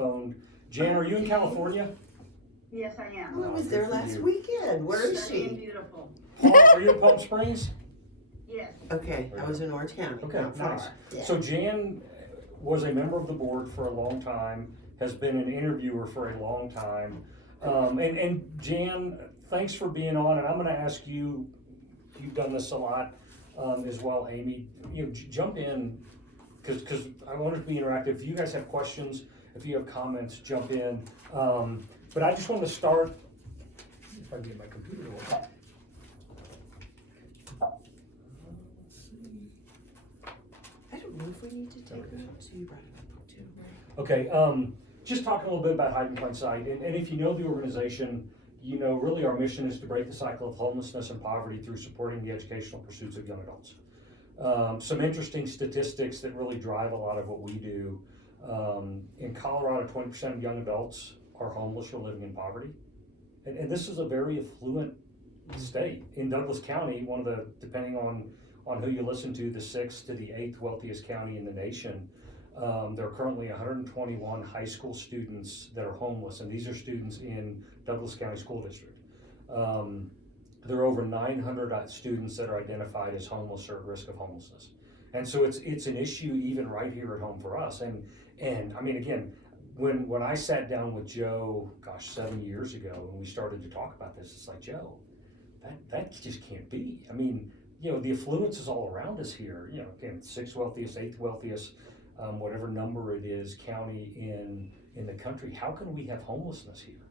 phone. Jan, are you in California? Yes, I am. I was there last weekend. Where is Sunny and she? beautiful. Are you in Palm Springs? Yes. Okay, I was in Orange County. Okay, not far. nice. Yeah. So Jan was a member of the board for a long time, has been an interviewer for a long time. And Jan, thanks for being on, and I'm gonna ask you, you've done this a lot as well, Amy, jump in, because I want it to be interactive. If you guys have questions, if you have comments, jump in. But I just want to start, if I can get my computer to work. I don't know if we need to take notes. You brought it up too. Okay, just talking a little bit about Hide in Plain Sight, and if you know the organization, you know really our mission is to break the cycle of homelessness and poverty through supporting the educational pursuits of young adults. Some interesting statistics that really drive a lot of what we do. In Colorado, 20% of young adults are homeless or living in poverty. And this is a very affluent state. In Douglas County, one of the, depending on who you listen to, the 6th to the 8th wealthiest county in the nation. There are currently 121 high school students that are homeless, and these are students in Douglas County School District. There are over 900 students that are identified as homeless or at risk of homelessness. And so it's an issue even right here at home for us. And I mean, again, when I sat down with Joe, 7 years ago, and we started to talk about this, it's like, Joe, that just can't be. I mean, the affluence is all around us here. Again, 6th wealthiest, 8th wealthiest, whatever number it is, county in the country. How can we have homelessness here?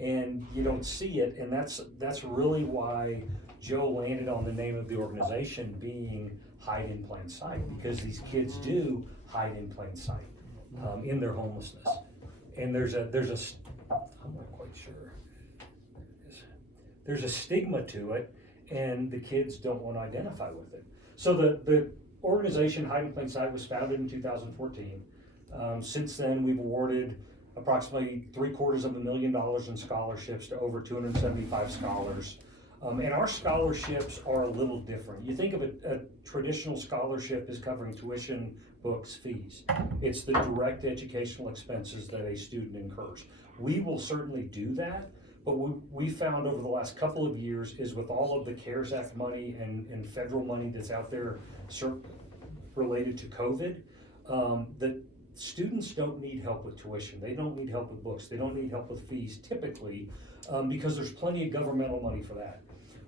And you don't see it, and that's really why Joe landed on the name of the organization being Hide in Plain Sight, because these kids do hide in plain sight in their homelessness. And there's a I'm not quite sure. There's a stigma to it, and the kids don't want to identify with it. So the organization Hide in Plain Sight was founded in 2014. Since then, we've awarded approximately $750,000 in scholarships to over 275 scholars. And our scholarships are a little different. You think of a traditional scholarship as covering tuition, books, fees. It's the direct educational expenses that a student incurs. We will certainly do that, but we found over the last couple of years is with all of the CARES Act money and federal money that's out there related to COVID, that students don't need help with tuition. They don't need help with books. They don't need help with fees typically, because there's plenty of governmental money for that.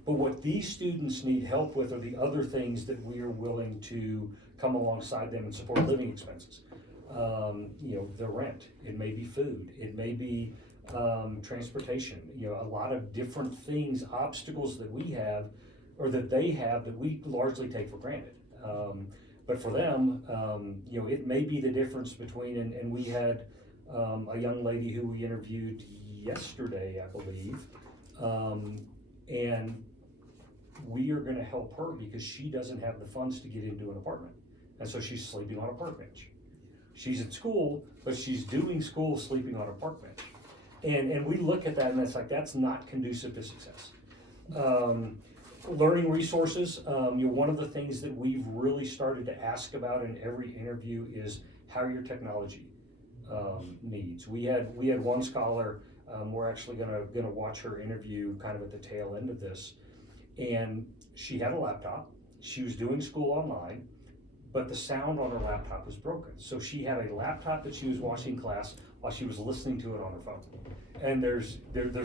But what these students need help with are the other things that we are willing to come alongside them and support living expenses. The rent, it may be food, it may be transportation, a lot of different things, obstacles that we have or that they have that we largely take for granted. But for them, it may be the difference between, and we had a young lady who we interviewed yesterday, I believe, and we are going to help her because she doesn't have the funds to get into an apartment. And so she's sleeping on a park bench. She's at school, but she's doing school sleeping on a park bench. And we look at that and it's like, that's not conducive to success. Learning resources, one of the things that we've really started to ask about in every interview is how your technology needs. We had one scholar, we're actually gonna watch her interview kind of at the tail end of this, and she had a laptop, she was doing school online, but the sound on her laptop was broken. So she had a laptop that she was watching class while she was listening to it on her phone. And there's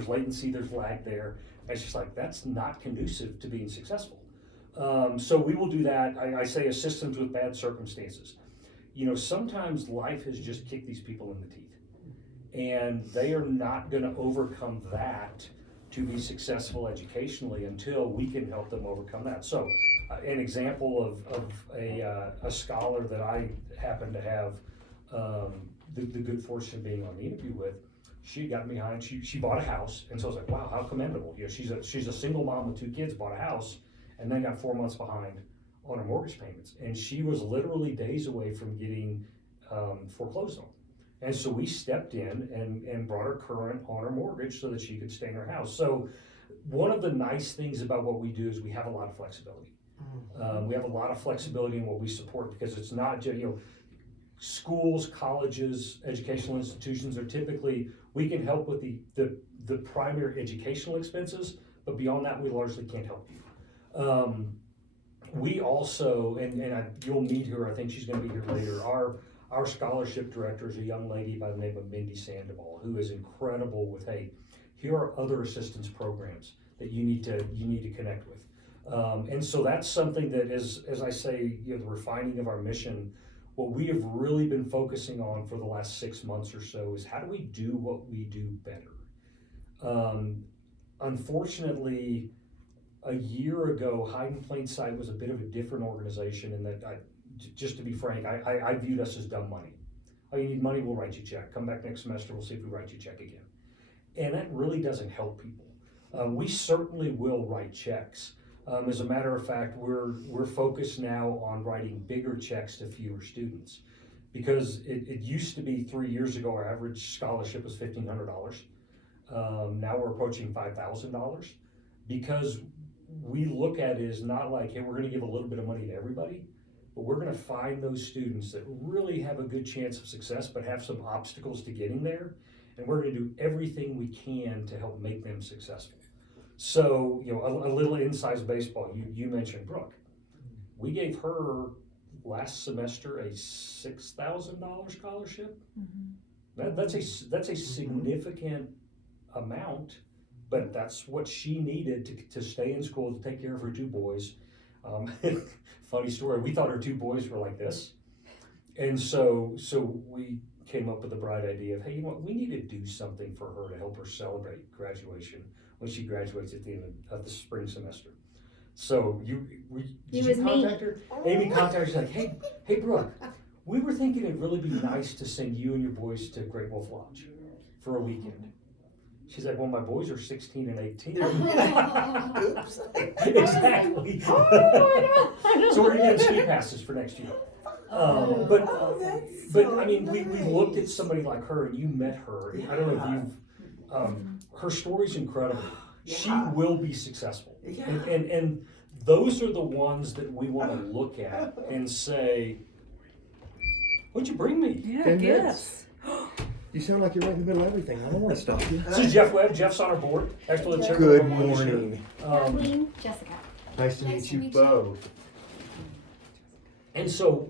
latency, there's lag there. It's just like, that's not conducive to being successful. So we will do that. I say assistance with bad circumstances. Sometimes life has just kicked these people in the teeth, and they are not gonna overcome that to be successful educationally until we can help them overcome that. So an example of a scholar that I happen to have the good fortune of being on the interview with, she got behind, she bought a house, and so I was like, wow, how commendable. She's a single mom with 2 kids, bought a house, and then got 4 months behind on her mortgage payments. And she was literally days away from getting foreclosed on. And so we stepped in and brought her current on her mortgage so that she could stay in her house. So one of the nice things about what we do is we have a lot of flexibility. We have a lot of flexibility in what we support, because it's not just, schools, colleges, educational institutions are typically, we can help with the primary educational expenses, but beyond that, we largely can't help you. We also, you'll meet her, I think she's gonna be here later, our scholarship director is a young lady by the name of Mindy Sandoval, who is incredible with, hey, here are other assistance programs that you need to connect with. And so that's something that is, as I say, the refining of our mission, what we have really been focusing on for the last 6 months or so is how do we do what we do better? Unfortunately, a year ago, Hide in Plain Sight was a bit of a different organization in that, just to be frank, I viewed us as dumb money. Oh, you need money, we'll write you a check. Come back next semester, we'll see if we write you a check again. And that really doesn't help people. We certainly will write checks. As a matter of fact, we're focused now on writing bigger checks to fewer students. Because it used to be 3 years ago, our average scholarship was $1,500. Now we're approaching $5,000. Because we look at it as not like, hey, we're gonna give a little bit of money to everybody, but we're gonna find those students that really have a good chance of success, but have some obstacles to getting there. And we're gonna do everything we can to help make them successful. So, a little inside baseball, you mentioned Brooke. We gave her last semester a $6,000 scholarship. That's a significant amount, but that's what she needed to stay in school, to take care of her 2 boys. Funny story, we thought her 2 boys were like this. And so we came up with the bright idea of, hey, you know what, we need to do something for her to help her celebrate graduation when she graduates at the end of the spring semester. So did you contact her? Amy contacted her, she's like, hey Brooke, we were thinking it'd really be nice to send you and your boys to Great Wolf Lodge for a weekend. She's like, well, my boys are 16 and 18. Oops. Exactly. So we're gonna get ski passes for next year. But I mean, we looked at somebody like her, and you met her. I don't know if you've, her story's incredible. Yeah. She will be successful. Yeah. And those are the ones that we want to look at and say, what'd you bring me? Yeah, Good gifts. You sound like you're right in the middle of everything. I don't want to stop you. This is Jeff Webb. Jeff's on our board. Excellent. Good morning. Kathleen, Jessica. Nice to meet you both. And so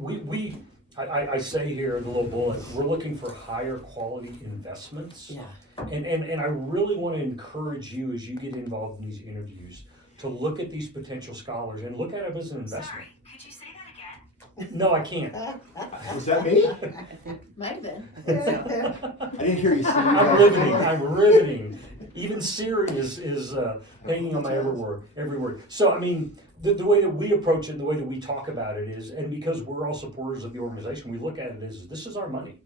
I say here in the little bullet, we're looking for higher quality investments. Yeah. And I really want to encourage you as you get involved in these interviews to look at these potential scholars and look at them as an investment. Sorry, could you say that again? No, I can't. Was that me? Might have been. I didn't hear you say I'm riveting. Even Siri is hanging on my every word. So, I mean, the way that we approach it and the way that we talk about it is, and because we're all supporters of the organization, we look at it as, this is our money.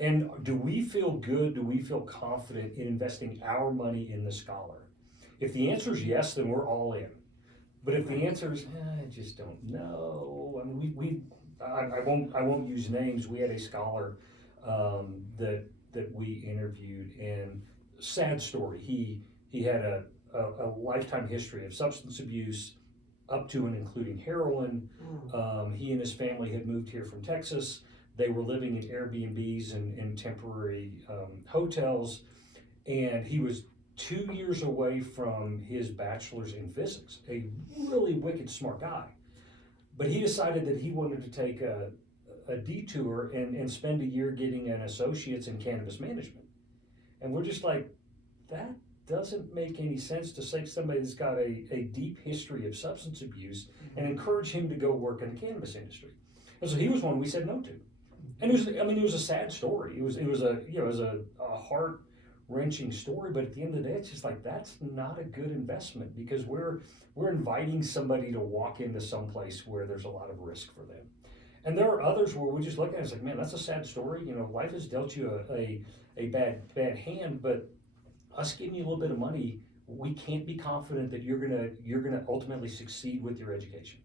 And do we feel good, do we feel confident in investing our money in the scholar? If the answer is yes, then we're all in. But if the answer is, I just don't know, I mean, I won't use names. We had a scholar that we interviewed, and sad story. He had a lifetime history of substance abuse, up to and including heroin. He and his family had moved here from Texas. They were living in Airbnbs and temporary hotels, and he was 2 years away from his bachelor's in physics, a really wicked smart guy. But he decided that he wanted to take a detour and spend a year getting an associate's in cannabis management. And we're just like, that doesn't make any sense to take somebody that's got a deep history of substance abuse and encourage him to go work in the cannabis industry. And so he was one we said no to. And it was a sad story. It was a heart-wrenching story, but at the end of the day, it's just like, that's not a good investment, because we're inviting somebody to walk into some place where there's a lot of risk for them. And there are others where we just look at it, it's like, man, that's a sad story. Life has dealt you a bad hand, but us giving you a little bit of money, we can't be confident that you're gonna ultimately succeed with your education.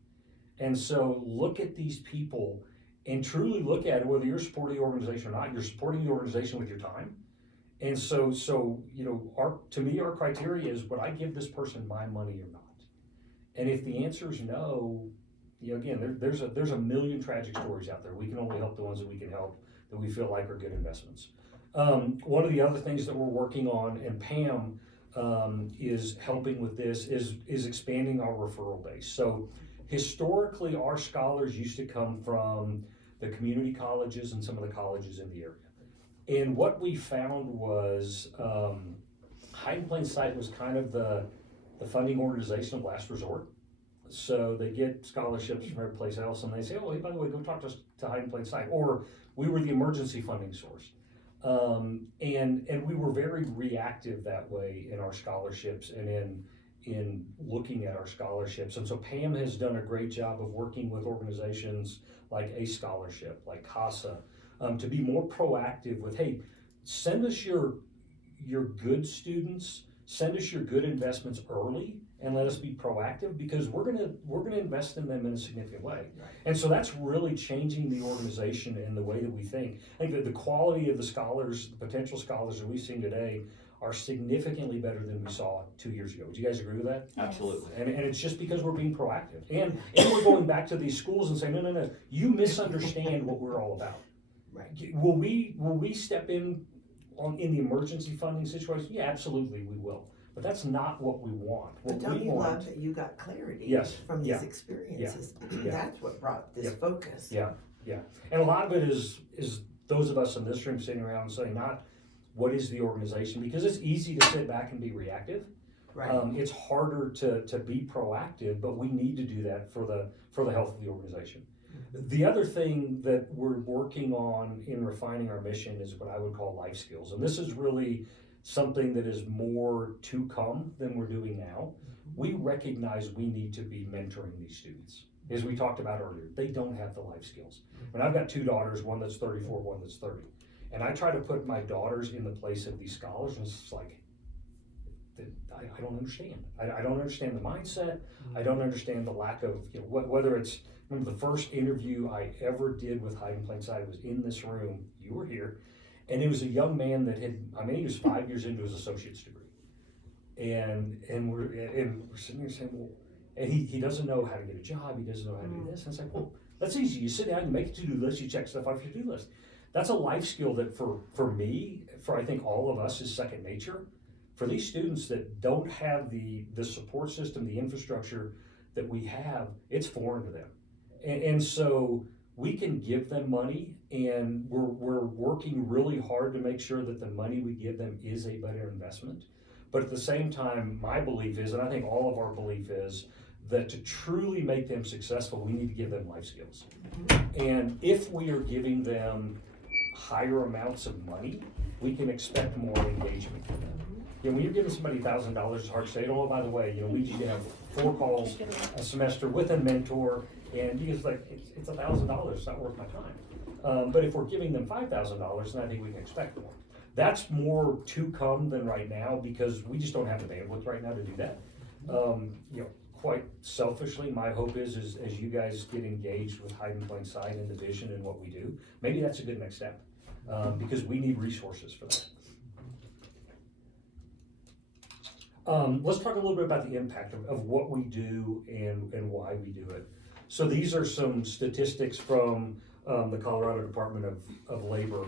And so look at these people and truly look at it, whether you're supporting the organization or not, you're supporting the organization with your time. And so to me, our criteria is, would I give this person my money or not? And if the answer is no, again, there's a million tragic stories out there. We can only help the ones that we can help, that we feel like are good investments. One of the other things that we're working on, and Pam is helping with this, is expanding our referral base. So historically, our scholars used to come from the community colleges and some of the colleges in the area. And what we found was Hiding Plain Sight was kind of the funding organization of last resort. So they get scholarships from every place else, and they say, oh, hey, by the way, go talk to Hiding Plain Sight. Or we were the emergency funding source. And we were very reactive that way in our scholarships and in looking at our scholarships. And so Pam has done a great job of working with organizations like A Scholarship, like CASA, to be more proactive with, hey, send us your good students, send us your good investments early, and let us be proactive, because we're gonna invest in them in a significant way. Right. And so that's really changing the organization and the way that we think. I think that the quality of the scholars, the potential scholars that we've seen today, are significantly better than we saw 2 years ago. Do you guys agree with that? Absolutely. And it's just because we're being proactive. And we're going back to these schools and saying, no, you misunderstand what we're all about. Right. Will we step in the emergency funding situation? Yeah, absolutely we will. But that's not what we want. What But don't we you want, love that you got clarity Yes. from these Yeah. experiences? Yeah. That's what brought this Yeah. focus. Yeah. And a lot of it is those of us in this room sitting around saying, not what is the organization, because it's easy to sit back and be reactive. Right. It's harder to be proactive, but we need to do that for the health of the organization. The other thing that we're working on in refining our mission is what I would call life skills. And this is really something that is more to come than we're doing now. We recognize we need to be mentoring these students. As we talked about earlier, they don't have the life skills. And I've got two daughters, one that's 34, one that's 30. And I try to put my daughters in the place of these scholars, and it's like, I don't understand. I don't understand the mindset. I don't understand the lack of, whether it's, remember the first interview I ever did with Hiding Plain Sight was in this room, you were here, and it was a young man that he was 5 years into his associate's degree. And we're sitting there saying, well, and he doesn't know how to get a job, he doesn't know how to do this. And it's like, well, that's easy. You sit down, you make a to-do list, you check stuff off your to-do list. That's a life skill that for me, for I think all of us, is second nature. For these students that don't have the support system, the infrastructure that we have, it's foreign to them. And so we can give them money, and we're working really hard to make sure that the money we give them is a better investment. But at the same time, my belief is, and I think all of our belief is, that to truly make them successful, we need to give them life skills. And if we are giving them higher amounts of money, we can expect more engagement from them. When you're giving somebody $1,000, it's hard to say, oh, by the way, we need you to have 4 calls a semester with a mentor, and you just like, it's $1,000, it's not worth my time. But if we're giving them $5,000, then I think we can expect more. That's more to come than right now, because we just don't have the bandwidth right now to do that. Quite selfishly, my hope is as you guys get engaged with Hiding Plain Sight and the vision and what we do, maybe that's a good next step, because we need resources for that. Let's talk a little bit about the impact of what we do and why we do it. So these are some statistics from the Colorado Department of Labor.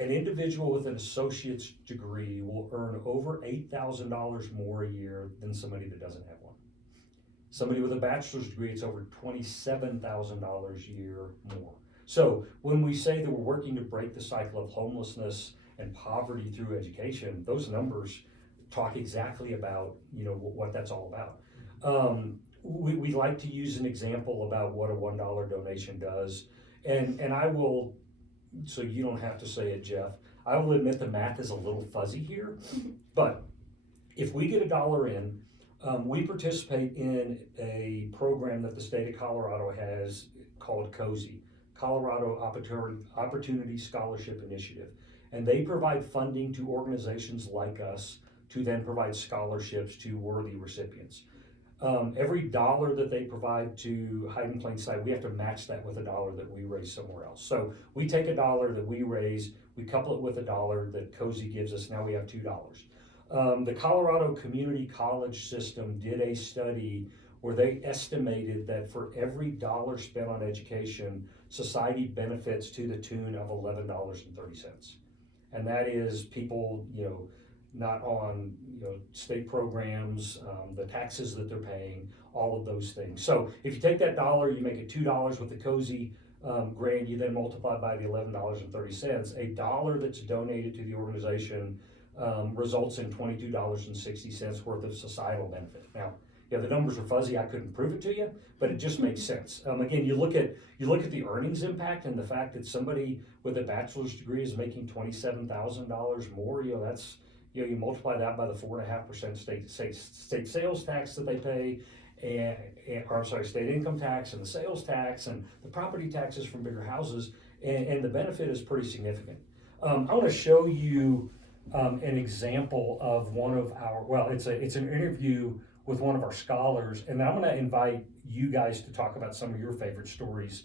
An individual with an associate's degree will earn over $8,000 more a year than somebody that doesn't have one. Somebody with a bachelor's degree, it's over $27,000 a year more. So when we say that we're working to break the cycle of homelessness and poverty through education, those numbers talk exactly about what that's all about. We like to use an example about what a $1 donation does, and I will, so you don't have to say it, Jeff, I will admit the math is a little fuzzy here, but if we get $1 in, we participate in a program that the state of Colorado has called COSI, Colorado Opportunity Scholarship Initiative. And they provide funding to organizations like us to then provide scholarships to worthy recipients. Every $1 that they provide to Hiding Plain Sight, we have to match that with $1 that we raise somewhere else. So we take $1 that we raise, we couple it with $1 that COSI gives us, now we have $2. The Colorado Community College System did a study where they estimated that for every dollar spent on education, society benefits to the tune of $11.30. And that is people, not on, state programs, the taxes that they're paying, all of those things. So if you take that dollar, you make it $2 with the cozy grant, you then multiply by the $11.30. A dollar that's donated to the organization results in $22.60 worth of societal benefit. Now, the numbers are fuzzy. I couldn't prove it to you, but it just makes sense. Again, you look at the earnings impact and the fact that somebody with a bachelor's degree is making $27,000 more. That's you multiply that by the 4.5% state sales tax that they pay, state income tax and the sales tax and the property taxes from bigger houses, and the benefit is pretty significant. I want to show you an example of one of our. It's an interview with one of our scholars, and I'm going to invite you guys to talk about some of your favorite stories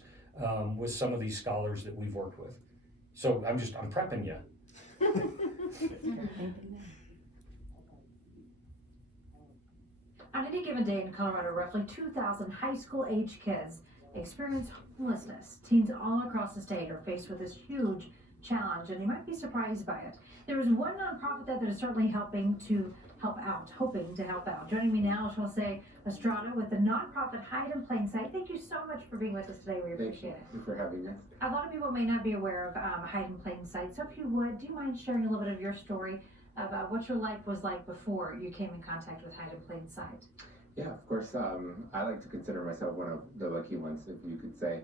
with some of these scholars that we've worked with. So I'm prepping you. On any given day in Colorado, roughly 2,000 high school age kids experience homelessness. Teens all across the state are faced with this huge challenge, and you might be surprised by it. There is one nonprofit that is certainly hoping to help out. Joining me now is Jose Estrada with the nonprofit Hide in Plain Sight. Thank you so much for being with us today. We appreciate it. Thank you for having us. A lot of people may not be aware of Hide in Plain Sight, so if you would, do you mind sharing a little bit of your story about what your life was like before you came in contact with Hide in Plain Sight? Yeah, of course. I like to consider myself one of the lucky ones, if you could say.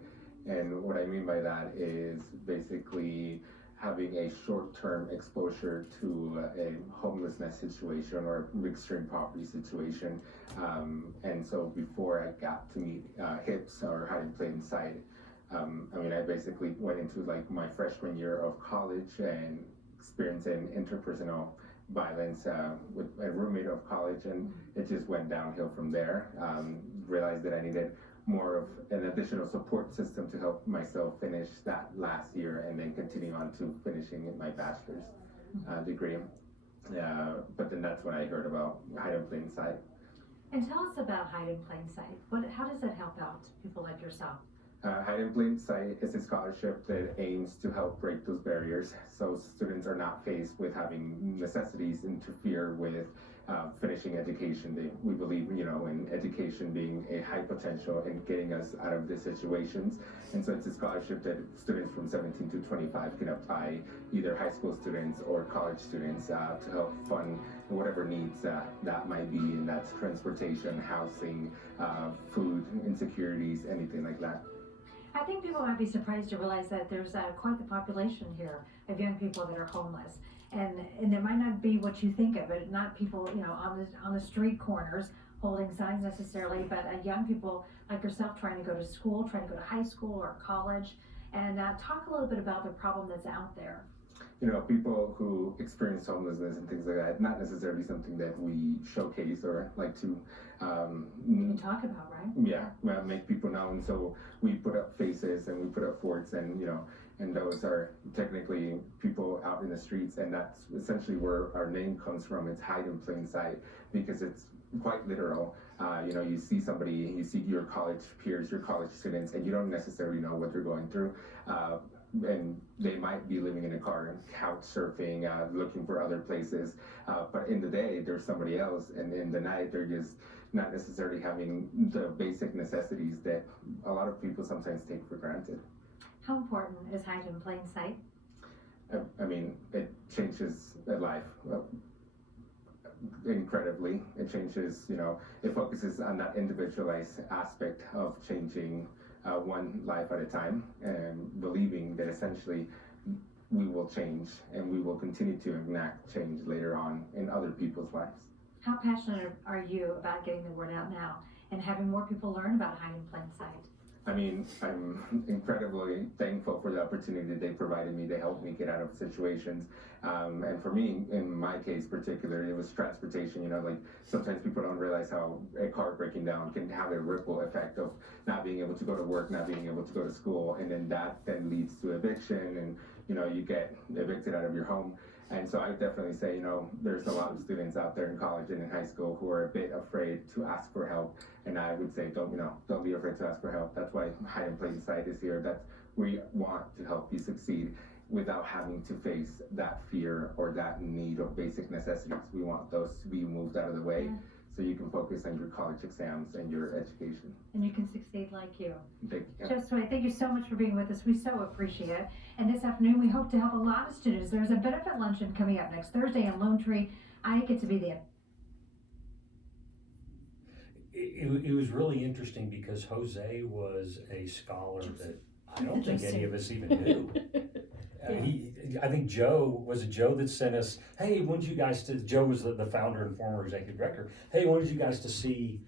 And what I mean by that is basically having a short-term exposure to a homelessness situation or extreme poverty situation. And so before I got to meet HIPS or Hide in Plain Sight, I basically went into like my freshman year of college and experiencing interpersonal violence with a roommate of college, and it just went downhill from there. Realized that I needed more of an additional support system to help myself finish that last year and then continue on to finishing my bachelor's degree. But then that's when I heard about Hide in Plain Sight. And tell us about Hide in Plain Sight. How does it help out people like yourself? Hide in Plain Sight is a scholarship that aims to help break those barriers so students are not faced with having necessities interfere with finishing education. We believe, in education being a high potential in getting us out of these situations. And so it's a scholarship that students from 17 to 25 can apply, either high school students or college students, to help fund whatever needs that might be, and that's transportation, housing, food, insecurities, anything like that. I think people might be surprised to realize that there's quite the population here of young people that are homeless. And it might not be what you think of it, not people, on the street corners holding signs necessarily, but young people like yourself trying to go to school, trying to go to high school or college. And talk a little bit about the problem that's out there. People who experience homelessness and things like that, not necessarily something that we showcase or like to You can talk about, right? make people known. So we put up faces and we put up forts, and and those are technically people out in the streets, and that's essentially where our name comes from. It's Hide in Plain Sight, because it's quite literal. You see somebody, you see your college peers, your college students, and you don't necessarily know what they're going through. And they might be living in a car, couch surfing, looking for other places. But in the day, there's somebody else, and in the night, they're just not necessarily having the basic necessities that a lot of people sometimes take for granted. How important is Hide in Plain Sight? It changes their life incredibly. It changes, it focuses on that individualized aspect of changing one life at a time, and believing that essentially we will change and we will continue to enact change later on in other people's lives. How passionate are you about getting the word out now and having more people learn about Hide in Plain Sight? I'm incredibly thankful for the opportunity that they provided me to help me get out of situations. And for me, in my case particularly, it was transportation. Sometimes people don't realize how a car breaking down can have a ripple effect of not being able to go to work, not being able to go to school, and then that then leads to eviction, and you get evicted out of your home. And so I definitely say, there's a lot of students out there in college and in high school who are a bit afraid to ask for help. And I would say, don't be afraid to ask for help. That's why Hide and Play Site is here. That's we want to help you succeed without having to face that fear or that need of basic necessities. We want those to be moved out of the way so you can focus on your college exams and your education. And you can succeed like you. Thank you. Josue, thank you so much for being with us. We so appreciate it. And this afternoon, we hope to help a lot of students. There's a benefit luncheon coming up next Thursday in Lone Tree. I get to be there. It was really interesting because Jose was a scholar that I don't think any of us even knew. I think Joe that sent us, hey, wanted you guys to, Joe was the founder and former executive director, hey, wanted you guys to see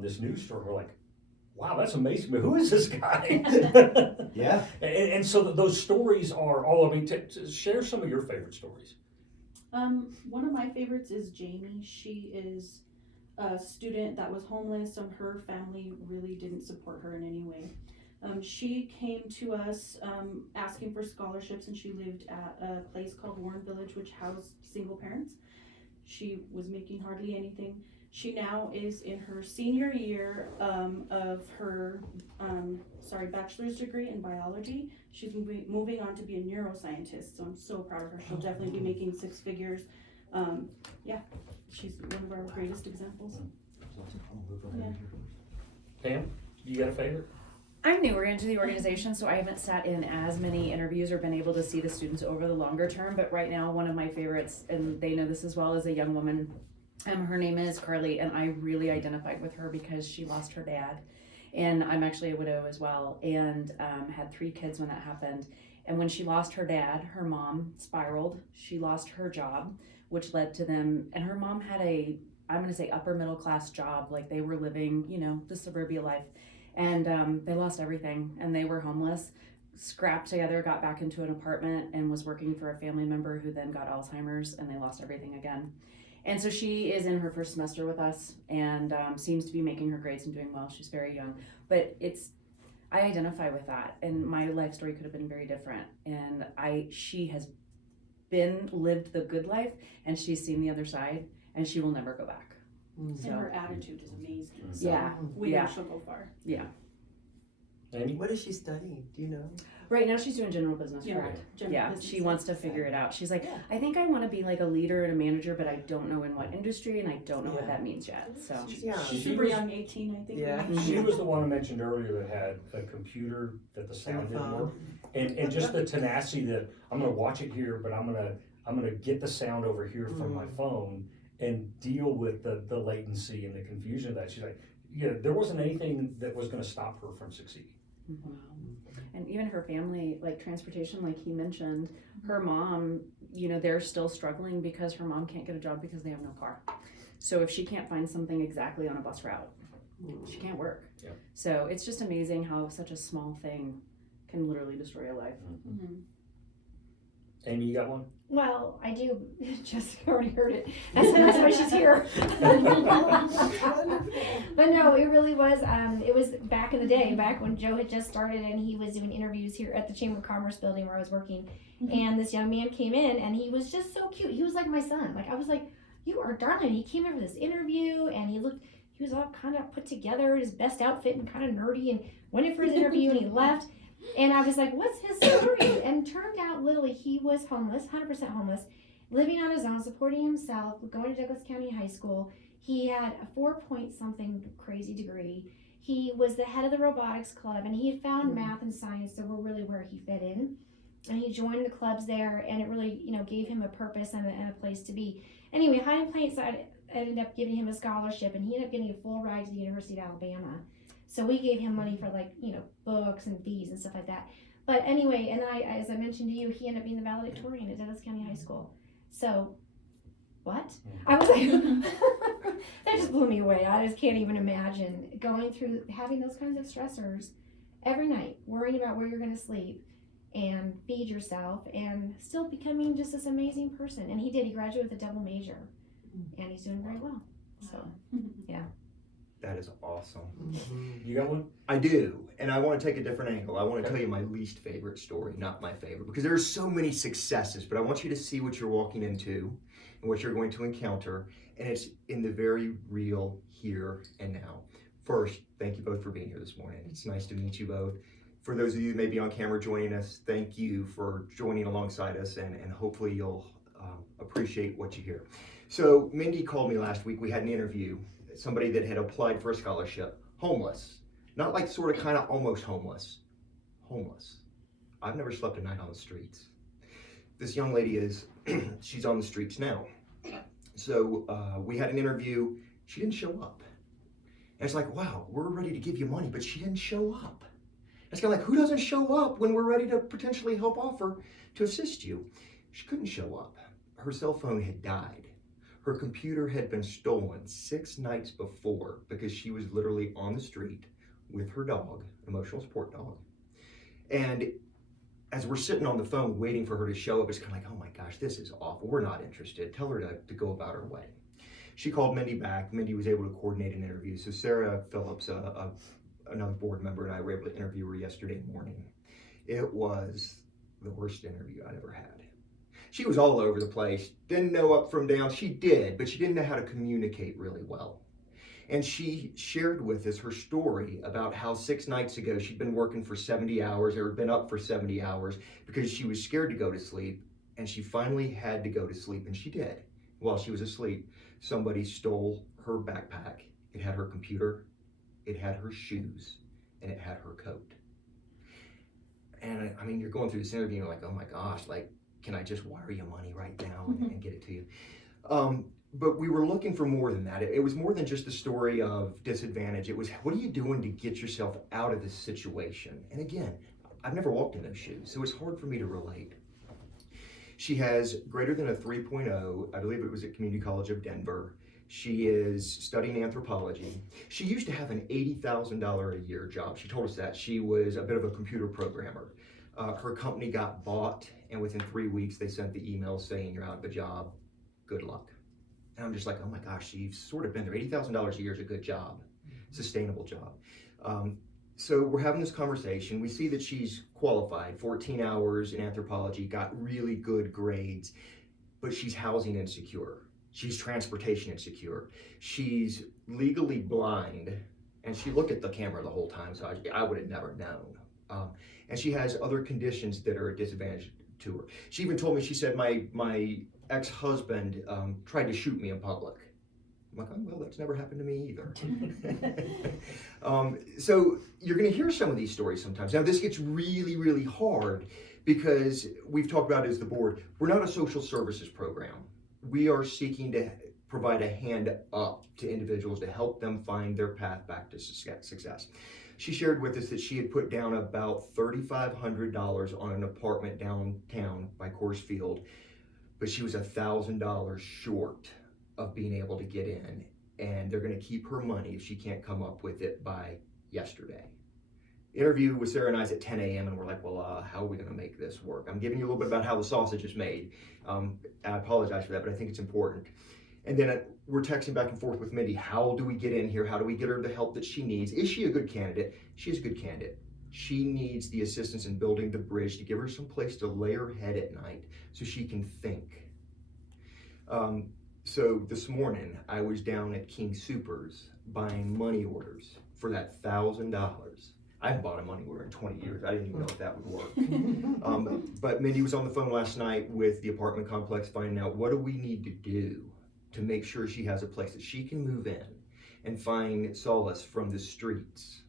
this news story. We're like, wow, that's amazing, but who is this guy? Yeah. And so those stories are all, to share some of your favorite stories. One of my favorites is Jamie. She is a student that was homeless. Her family really didn't support her in any way. She came to us asking for scholarships, and she lived at a place called Warren Village, which housed single parents. She was making hardly anything. She now is in her senior year of her bachelor's degree in biology. She's moving on to be a neuroscientist, so I'm so proud of her. She'll definitely be making six figures. She's one of our greatest examples. Yeah. Pam, you got a favorite? I'm newer into the organization, so I haven't sat in as many interviews or been able to see the students over the longer term, but right now one of my favorites, and they know this as well, is a young woman. Her name is Carly, and I really identified with her because she lost her dad, and I'm actually a widow as well, and had 3 kids when that happened. And when she lost her dad, her mom spiraled. She lost her job, which led to them, and her mom had I'm going to say upper middle class job, like they were living, the suburbia life. And they lost everything, and they were homeless, scrapped together, got back into an apartment, and was working for a family member who then got Alzheimer's, and they lost everything again. And so she is in her first semester with us, and seems to be making her grades and doing well. She's very young, but I identify with that, and my life story could have been very different. And she has lived the good life, and she's seen the other side, and she will never go back. And her attitude is amazing. So Yeah. we know she'll go far. Yeah. Amy? What is she studying? Do you know? Right now she's doing general business, Yeah, correct? general Yeah, business she wants to figure it out. She's like, Yeah. I think I want to be like a leader and a manager, but I don't know in what industry, and I don't know what Yeah. that means yet. So Yeah. She Super was- young, 18, I think. Yeah. She was the one I mentioned earlier that had a computer that the sound didn't work. And just the tenacity that I'm gonna watch it here, but I'm gonna get the sound over here from my phone and deal with the latency and the confusion of that. She's like, there wasn't anything that was gonna stop her from succeeding. Wow. And even her family, like transportation, like he mentioned, her mom, they're still struggling because her mom can't get a job because they have no car. So if she can't find something exactly on a bus route, she can't work. Yeah. So it's just amazing how such a small thing can literally destroy a life. Mm-hmm. Amy, you got one? Well, I do. Jessica already heard it. That's why she's here. But no, it really was. It was back in the day, back when Joe had just started and he was doing interviews here at the Chamber of Commerce building where I was working. And this young man came in and he was just so cute. He was like my son. Like I was like, you are darling. He came in for this interview and he was all kind of put together, his best outfit and kind of nerdy, and went in for his interview and he left. And I was like, what's his story? And turned out literally he was homeless, 100% homeless, living on his own, supporting himself, going to Douglas County High School. He had a 4-point-something crazy degree. He was the head of the robotics club, and he had found math and science that were really where he fit in. And he joined the clubs there, and it really, gave him a purpose and a place to be. Anyway, Hide and Play Site ended up giving him a scholarship, and he ended up getting a full ride to the University of Alabama. So we gave him money for books and fees and stuff like that. But anyway, and then as I mentioned to you, he ended up being the valedictorian at Douglas County High School. So, what? I was like, that just blew me away. I just can't even imagine going through having those kinds of stressors every night, worrying about where you're going to sleep and feed yourself, and still becoming just this amazing person. And he did. He graduated with a double major, and he's doing very well. So, yeah. That is awesome. You got one? I do, and I want to take a different angle. I want to tell you my least favorite story, not my favorite, because there's so many successes, but I want you to see what you're walking into and what you're going to encounter, and it's in the very real here and now. First, thank you both for being here this morning. It's nice to meet you both. For those of you who may be on camera joining us, thank you for joining alongside us, and hopefully you'll appreciate what you hear. So Mindy called me last week. We had an interview. Somebody that had applied for a scholarship, homeless, not like sort of kind of almost homeless, homeless. I've never slept a night on the streets. This young lady is, she's on the streets now. So we had an interview, she didn't show up. And it's like, wow, we're ready to give you money, but she didn't show up. It's kind of like, who doesn't show up when we're ready to potentially help offer to assist you? She couldn't show up. Her cell phone had died. Her computer had been stolen 6 nights before because she was literally on the street with her dog, emotional support dog. And as we're sitting on the phone waiting for her to show up, it's kind of like, oh my gosh, this is awful. We're not interested. Tell her to go about her way. She called Mindy back. Mindy was able to coordinate an interview. So Sarah Phillips, another board member, and I were able to interview her yesterday morning. It was the worst interview I'd ever had. She was all over the place, didn't know up from down. She did, but she didn't know how to communicate really well. And she shared with us her story about how 6 nights ago she'd been working for 70 hours or been up for 70 hours because she was scared to go to sleep, and she finally had to go to sleep, and she did. While she was asleep, somebody stole her backpack. It had her computer, it had her shoes, and it had her coat. And I mean, you're going through this interview and you're like, oh my gosh, like, can I just wire you money right now and get it to you? But we were looking for more than that. It was more than just a story of disadvantage. It was, what are you doing to get yourself out of this situation? And again, I've never walked in those shoes, so it's hard for me to relate. She has greater than a 3.0. I believe it was at Community College of Denver. She is studying anthropology. She used to have an $80,000 a year job. She told us that. She was a bit of a computer programmer. Her company got bought, and within 3 weeks, they sent the email saying, you're out of a job, good luck. And I'm just like, oh my gosh, she's sort of been there. $80,000 a year is a good job, sustainable job. So we're having this conversation. We see that she's qualified, 14 hours in anthropology, got really good grades, but she's housing insecure. She's transportation insecure. She's legally blind, and she looked at the camera the whole time, so I would have never known. And she has other conditions that are a disadvantage to her. She even told me, she said, my ex-husband tried to shoot me in public. I'm like, oh, well, that's never happened to me either. So you're gonna hear some of these stories sometimes. Now this gets really, really hard because we've talked about it as the board, we're not a social services program. We are seeking to provide a hand up to individuals to help them find their path back to success. She shared with us that she had put down about $3,500 on an apartment downtown by Coors Field, but she was $1,000 short of being able to get in, and they're gonna keep her money if she can't come up with it by yesterday. Interview with Sarah and I's at 10 a.m. and we're like, well, how are we gonna make this work? I'm giving you a little bit about how the sausage is made. I apologize for that, but I think it's important. And then we're texting back and forth with Mindy. How do we get in here? How do we get her the help that she needs? Is she a good candidate? She's a good candidate. She needs the assistance in building the bridge to give her some place to lay her head at night so she can think. So this morning, I was down at King Soopers buying money orders for that $1,000. I haven't bought a money order in 20 years. I didn't even know if that would work. But Mindy was on the phone last night with the apartment complex finding out what do we need to do to make sure she has a place that she can move in and find solace from the streets,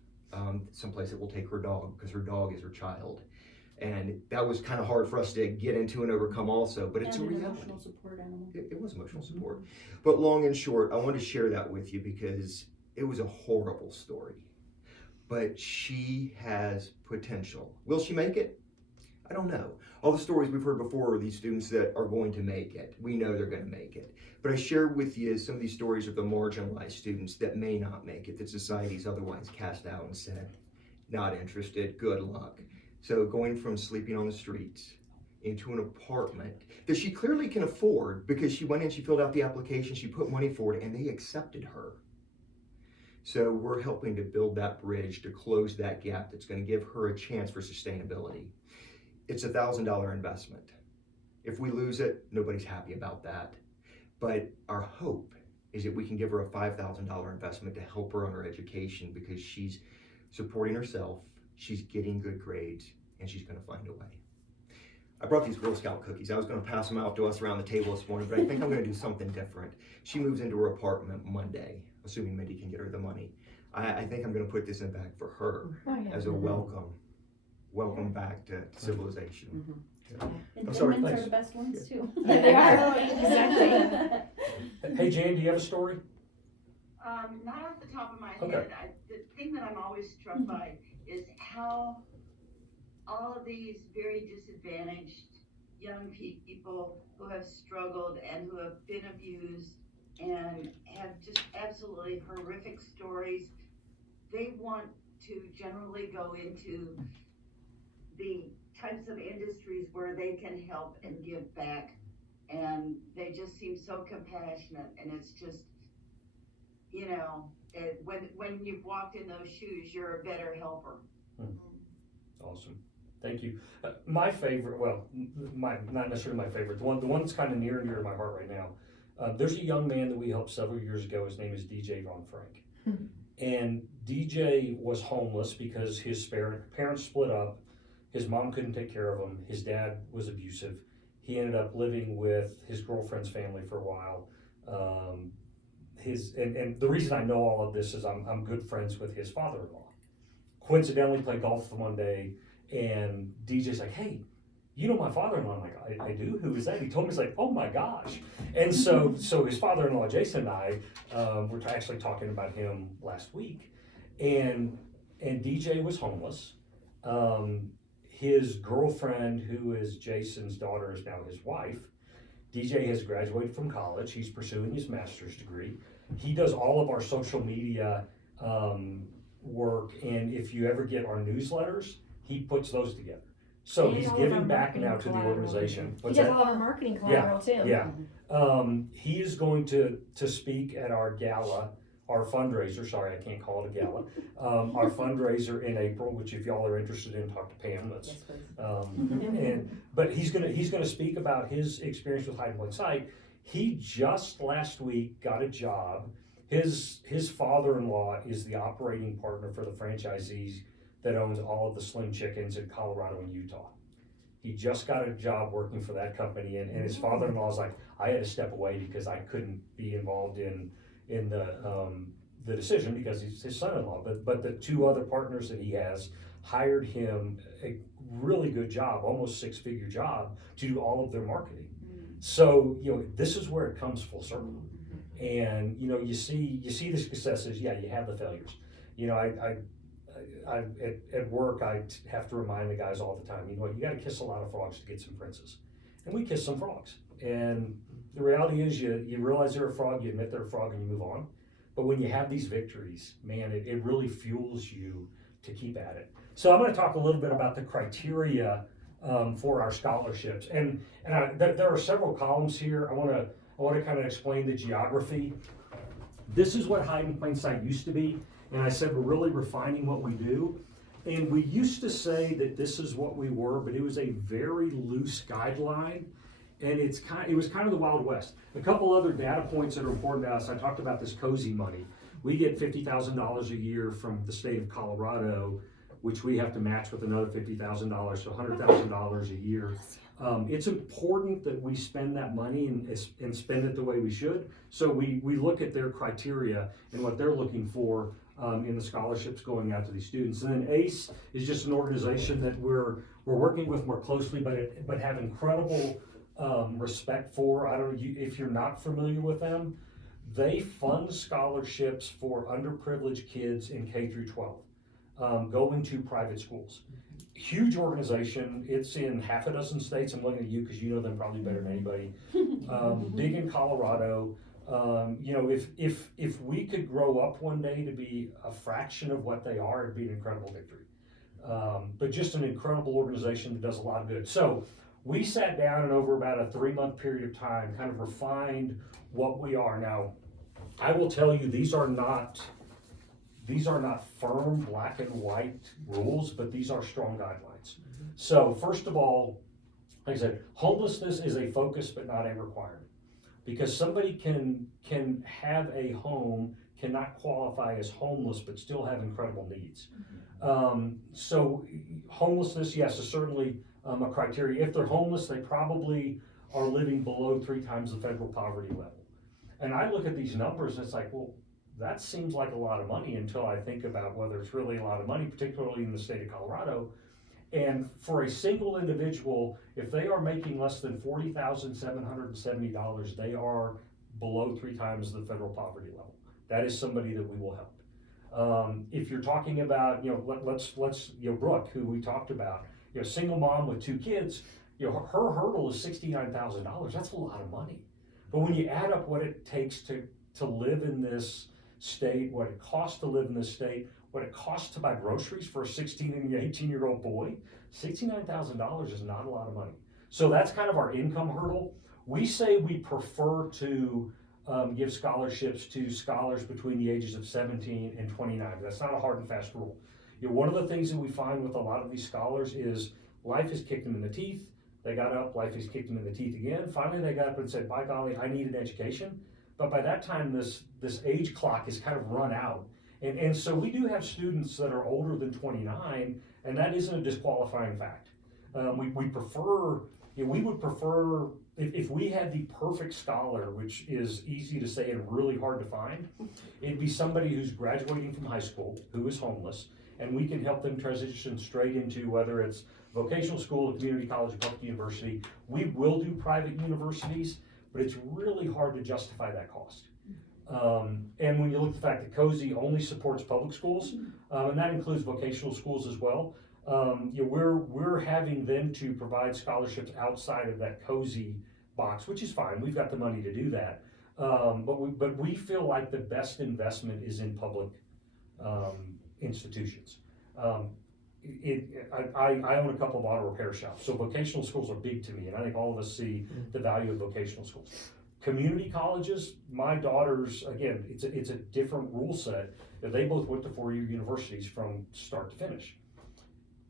someplace that will take her dog because her dog is her child. And that was kind of hard for us to get into and overcome also, but it's And a an reality. emotional support animal. It was emotional support. But long and short, I wanted to share that with you because it was a horrible story. But she has potential. Will she make it? I don't know. All the stories we've heard before are these students that are going to make it. We know they're going to make it. But I shared with you some of these stories of the marginalized students that may not make it, that society's otherwise cast out and said, not interested, good luck. So going from sleeping on the streets into an apartment that she clearly can afford because she went in, she filled out the application, she put money for it, and they accepted her. So we're helping to build that bridge to close that gap that's going to give her a chance for sustainability. It's a $1,000 investment. If we lose it, nobody's happy about that. But our hope is that we can give her a $5,000 investment to help her on her education, because she's supporting herself, she's getting good grades, and she's going to find a way. I brought these Girl Scout cookies. I was going to pass them out to us around the table this morning, but I think I'm going to do something different. She moves into her apartment Monday, assuming Mindy can get her the money. I think I'm going to put this in a bag for her Oh, yeah. as a welcome back to civilization. And I'm sorry, Thin Mints are thanks. the best ones too. Yeah, they are. Exactly. Hey, Jan, do you have a story? Not off the top of my Okay. head. The thing that I'm always struck by is how all of these very disadvantaged young people who have struggled and who have been abused and have just absolutely horrific stories, they want to generally go into the types of industries where they can help and give back, and they just seem so compassionate, and it's just, you know, when you've walked in those shoes, you're a better helper. Awesome. Thank you. My favorite, well, not necessarily my favorite, the one that's kind of near and dear to my heart right now. There's a young man that we helped several years ago. His name is DJ Von Frank. And DJ was homeless because his parents split up. His mom couldn't take care of him. His dad was abusive. He ended up living with his girlfriend's family for a while. And the reason I know all of this is I'm good friends with his father-in-law. Coincidentally, played golf one day, and DJ's like, "Hey, you know my father-in-law?" I'm like, I do? Who is that? He told me. He's like, "Oh my gosh." And so his father-in-law, Jason, and I were actually talking about him last week. And DJ was homeless. His girlfriend, who is Jason's daughter, is now his wife. DJ has graduated from college. He's pursuing his master's degree. He does all of our social media work, and if you ever get our newsletters, he puts those together. So And he's all of our giving back marketing now to the collateral. organization. He What's does that? all of our marketing collateral too. Yeah. He is going to speak at our gala, our fundraiser. Sorry, I can't call it a gala. Our fundraiser in April, which if y'all are interested in, talk to Pam. That's Yes, please. but he's gonna speak about his experience with Hide and Plain Sight. He just last week got a job. His father-in-law is the operating partner for the franchisees that owns all of the Slim Chickens in Colorado and Utah. He just got a job working for that company, and his father-in-law's like, I had to step away because I couldn't be involved in the decision because he's his son-in-law. But the two other partners that he has hired him a really good job, almost six-figure job, to do all of their marketing. So, this is where it comes full circle. And, you see the successes, yeah, you have the failures. I at work, I have to remind the guys all the time, you got to kiss a lot of frogs to get some princes. And we kiss some frogs. And the reality is you realize they're a frog, you admit they're a frog, and you move on. But when you have these victories, man, it really fuels you to keep at it. So I'm going to talk a little bit about the criteria for our scholarships. And there are several columns here. I want to kind of explain the geography. This is what Hide and Plain Sight used to be. And I said we're really refining what we do. And we used to say that this is what we were, but it was a very loose guideline. And it was kind of the Wild West. A couple other data points that are important to us. I talked about this cozy money. We get $50,000 a year from the state of Colorado, which we have to match with another $50,000, so $100,000 a year. It's important that we spend that money and spend it the way we should. So we look at their criteria and what they're looking for in the scholarships going out to these students. And then ACE is just an organization that we're working with more closely, but have incredible respect for. I don't know if you're not familiar with them. They fund scholarships for underprivileged kids in K through 12, going to private schools. Huge organization. It's in half a dozen states. I'm looking at you because you know them probably better than anybody. Big in Colorado. If we could grow up one day to be a fraction of what they are, it'd be an incredible victory. But just an incredible organization that does a lot of good. So we sat down and over about a 3-month period of time kind of refined what we are. Now, I will tell you, these are not these are not firm black and white rules, but these are strong guidelines. So first of all, like I said, homelessness is a focus but not a requirement. Because somebody can have a home, cannot qualify as homeless, but still have incredible needs. So homelessness, yes, is certainly a criteria. If they're homeless, they probably are living below 3 times the federal poverty level. And I look at these numbers and it's like, well, that seems like a lot of money until I think about whether it's really a lot of money, particularly in the state of Colorado. And for a single individual, if they are making less than $40,770, they are below 3 times the federal poverty level. That is somebody that we will help. If you're talking about, let's Brooke, who we talked about, single mom with 2 kids, her hurdle is $69,000. That's a lot of money. But when you add up what it takes to live in this state, what it costs to live in this state, what it costs to buy groceries for a 16 and 18-year-old boy, $69,000 is not a lot of money. So that's kind of our income hurdle. We say we prefer to give scholarships to scholars between the ages of 17 and 29. That's not a hard and fast rule. One of the things that we find with a lot of these scholars is life has kicked them in the teeth. They got up, life has kicked them in the teeth again. Finally, they got up and said, by golly, I need an education. But by that time, this age clock is kind of run out. And so we do have students that are older than 29, and that isn't a disqualifying fact. We prefer, we would prefer, if we had the perfect scholar, which is easy to say and really hard to find, it'd be somebody who's graduating from high school, who is homeless, and we can help them transition straight into whether it's vocational school, a community college, or public university. We will do private universities, but it's really hard to justify that cost. And when you look at the fact that COSI only supports public schools, and that includes vocational schools as well, we're having them to provide scholarships outside of that COSI box, which is fine. We've got the money to do that. But we feel like the best investment is in public institutions. I own a couple of auto repair shops, so vocational schools are big to me, and I think all of us see the value of vocational schools. Community colleges, my daughters, again, it's a different rule set. They both went to 4-year universities from start to finish.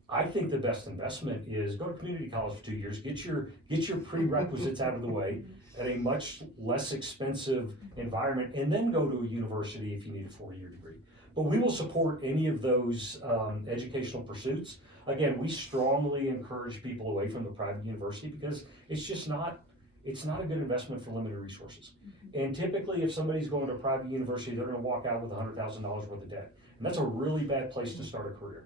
I think the best investment is go to community college for 2 years, get your prerequisites out of the way at a much less expensive environment, and then go to a university if you need a 4-year degree. But we will support any of those educational pursuits. Again, we strongly encourage people away from the private university because it's not a good investment for limited resources. And typically, if somebody's going to a private university, they're going to walk out with $100,000 worth of debt. And that's a really bad place to start a career.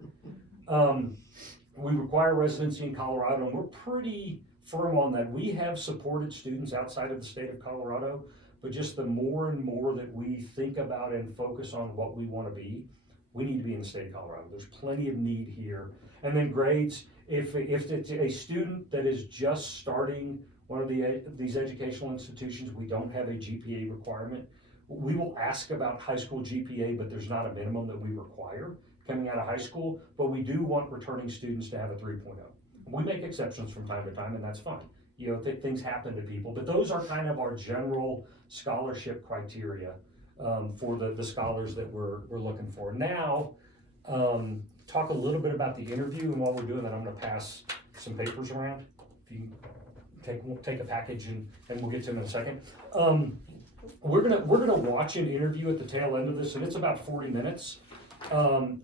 We require residency in Colorado, and we're pretty firm on that. We have supported students outside of the state of Colorado, but just the more and more that we think about and focus on what we want to be, we need to be in the state of Colorado. There's plenty of need here. And then grades, if it's a student that is just starting one of these educational institutions, we don't have a GPA requirement. We will ask about high school GPA, but there's not a minimum that we require coming out of high school, but we do want returning students to have a 3.0. We make exceptions from time to time, and that's fine. Things happen to people, but those are kind of our general scholarship criteria for the scholars that we're looking for. Now, talk a little bit about the interview, and while we're doing that, I'm gonna pass some papers around. If you can take a package and we'll get to them in a second. We're gonna watch an interview at the tail end of this, and it's about 40 minutes,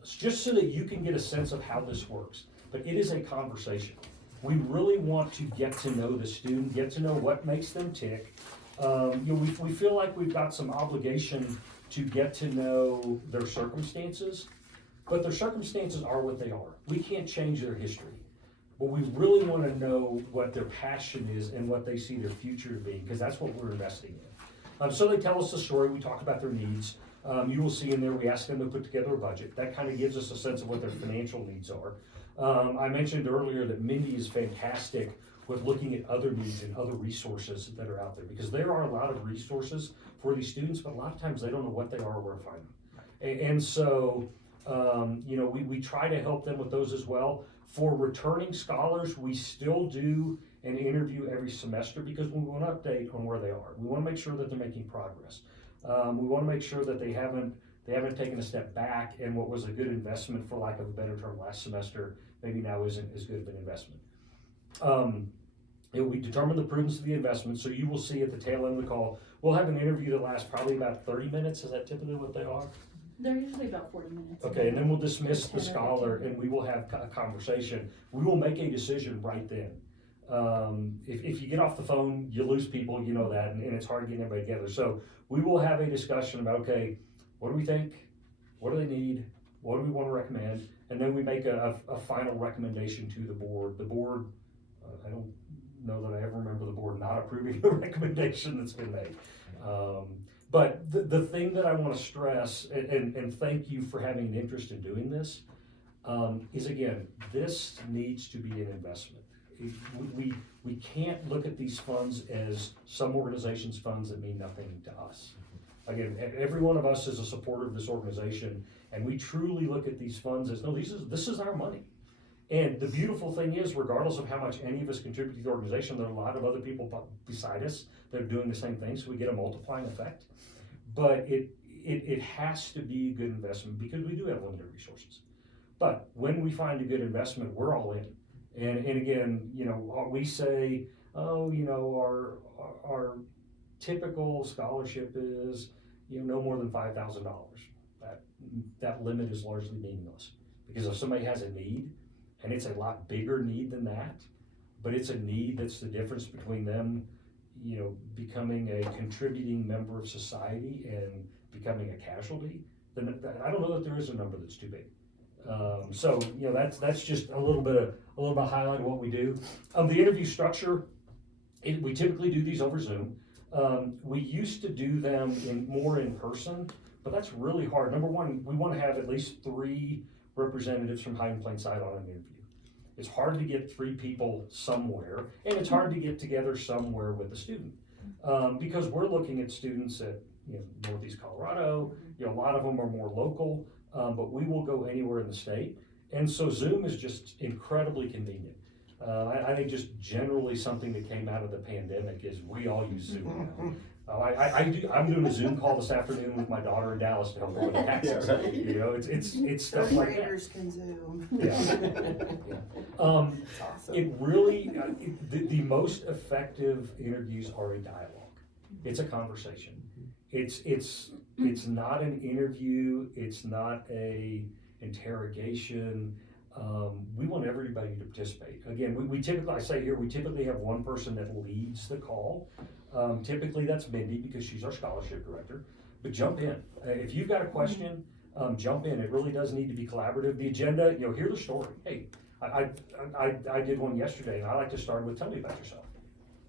just so that you can get a sense of how this works. But it is a conversation. We really want to get to know the student, get to know what makes them tick. We feel like we've got some obligation to get to know their circumstances, but their circumstances are what they are. We can't change their history. But we really want to know what their passion is and what they see their future to be, because that's what we're investing in. So they tell us the story, we talk about their needs. You will see in there, we ask them to put together a budget. That kind of gives us a sense of what their financial needs are. I mentioned earlier that Mindy is fantastic with looking at other needs and other resources that are out there, because there are a lot of resources for these students, but a lot of times they don't know what they are or where to find them. And so, we try to help them with those as well. For returning scholars, we still do an interview every semester because we want to update on where they are. We want to make sure that they're making progress. We want to make sure that they haven't they haven't taken a step back, and what was a good investment, for lack of a better term, last semester, maybe now isn't as good of an investment. We determine the prudence of the investment, so you will see at the tail end of the call, we'll have an interview that lasts probably about 30 minutes. Is that typically what they are? They're usually about 40 minutes. Okay, and then we'll dismiss the 10 or scholar 15. and we will have a conversation. We will make a decision right then. If you get off the phone, you lose people, you know that, and it's hard getting everybody together. So we will have a discussion about, okay, what do we think? What do they need? What do we want to recommend? And then we make a final recommendation to the board. The board, I don't know that I ever remember the board not approving a recommendation that's been made. But the thing that I want to stress, and thank you for having an interest in doing this, is again, this needs to be an investment. We can't look at these funds as some organizations' funds that mean nothing to us. Again, every one of us is a supporter of this organization, and we truly look at these funds as, no, this is our money. And the beautiful thing is, regardless of how much any of us contribute to the organization, there are a lot of other people beside us that are doing the same thing, so we get a multiplying effect. But it has to be a good investment because we do have limited resources. But when we find a good investment, we're all in. And again, you know, we say, oh, you know, our typical scholarship is, you know, no more than $5,000. That limit is largely meaningless, because if somebody has a need, and it's a lot bigger need than that, but it's a need that's the difference between them, you know, becoming a contributing member of society and becoming a casualty, then I don't know that there is a number that's too big. So, you know, that's just a little bit of highlight of what we do. The interview structure, we typically do these over Zoom. We used to do them more in person, but that's really hard. Number one, we want to have at least 3 representatives from Hiding Plain Sight on an interview. It's hard to get 3 people somewhere, and it's hard to get together somewhere with a student, because we're looking at students at, you know, Northeast Colorado. You know, a lot of them are more local, but we will go anywhere in the state, and so Zoom is just incredibly convenient. I think just generally something that came out of the pandemic is we all use Zoom now. I'm doing a Zoom call this afternoon with my daughter in Dallas to help her with the taxes. Yeah, right. You know, it's stuff Third like that. graders can Zoom. Yeah. It's awesome. It really, the most effective interviews are a dialogue. It's a conversation. It's not an interview. It's not a interrogation. We want everybody to participate. Again, we typically, I say here, we typically have one person that leads the call. Typically that's Mindy, because she's our scholarship director, but jump in. If you've got a question, jump in. It really does need to be collaborative. The agenda, you know, hear the story. Hey, I did one yesterday, and I like to start with, tell me about yourself.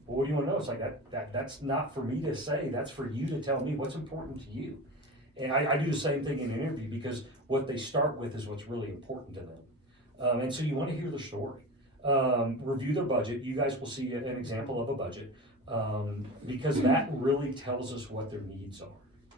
Well, what do you want to know? It's like, that's not for me to say, that's for you to tell me what's important to you. And I do the same thing in an interview, because what they start with is what's really important to them. And so you want to hear the story. Review their budget. You guys will see an example of a budget, because that really tells us what their needs are.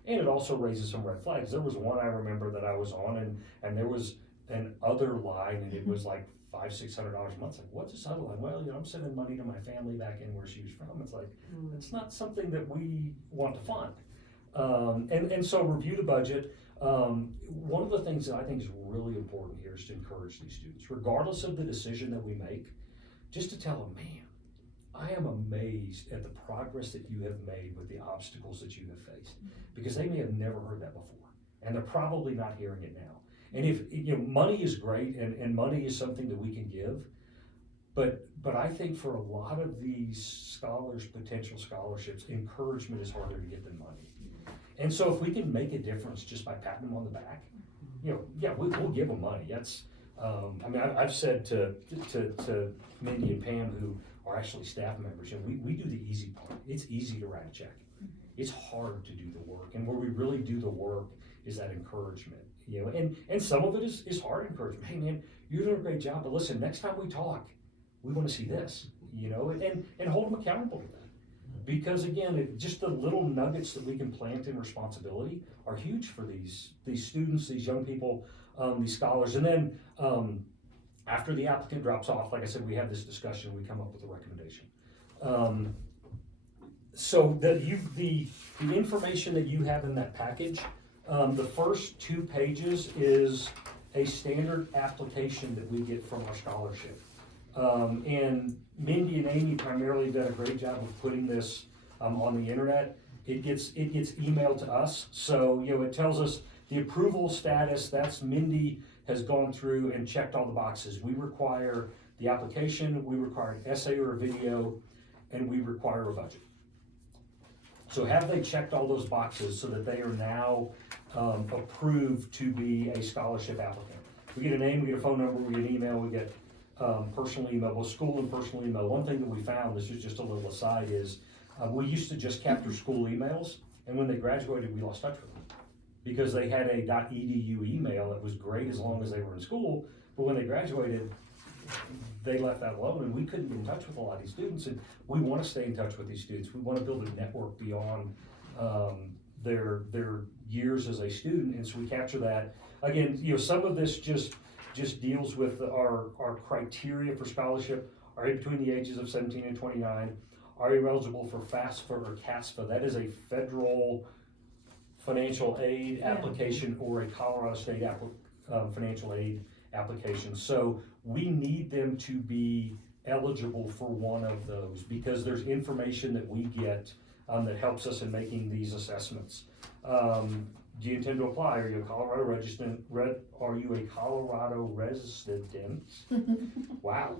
And it also raises some red flags. There was one I remember that I was on, and there was an other line, and it was like $500-600 a month. It's like, what's this other line? Well, you know, I'm sending money to my family back in where she was from. It's like, it's not something that we want to fund. And so review the budget. One of the things that I think is really important here is to encourage these students, regardless of the decision that we make, just to tell them, man, I am amazed at the progress that you have made with the obstacles that you have faced, because they may have never heard that before, and they're probably not hearing it now. And if, you know, money is great, and money is something that we can give, but I think for a lot of these scholars, potential scholarships, encouragement is harder to get than money. And so if we can make a difference just by patting them on the back, you know, yeah, we'll give them money. That's, I mean, I've said to Mindy and Pam, who are actually staff members, you know, we do the easy part. It's easy to write a check. It's hard to do the work, and where we really do the work is that encouragement, you know, and some of it is hard encouragement. Hey man, you're doing a great job, but listen, next time we talk, we want to see this, you know, and hold them accountable to that. Because again, just the little nuggets that we can plant in responsibility are huge for these students, these young people, these scholars. And then after the applicant drops off, like I said, we have this discussion, we come up with a recommendation. So the information that you have in that package The first 2 pages is a standard application that we get from our scholarship. And Mindy and Amy primarily done a great job of putting this on the internet. It gets emailed to us, so it tells us the approval status. That's Mindy has gone through and checked all the boxes. We require the application, we require an essay or a video, and we require a budget. So have they checked all those boxes so that they are now approved to be a scholarship applicant? We get a name, we get a phone number, we get an email, we get personal email, both school and personal email. One thing that we found, this is just a little aside, is we used to just capture school emails, and when they graduated, we lost touch with them because they had a .edu email that was great as long as they were in school, but when they graduated, they left that alone, and we couldn't get in touch with a lot of these students. And we want to stay in touch with these students. We want to build a network beyond their years as a student, and so we capture that. Again, some of this just deals with our criteria for scholarship. Are you between the ages of 17 and 29? Are you eligible for FAFSA or CASFA? That is a federal financial aid application or a Colorado State financial aid application. So we need them to be eligible for one of those because there's information that we get that helps us in making these assessments. Do you intend to apply? Are you a Colorado resident? Are you a Colorado resident? Wow.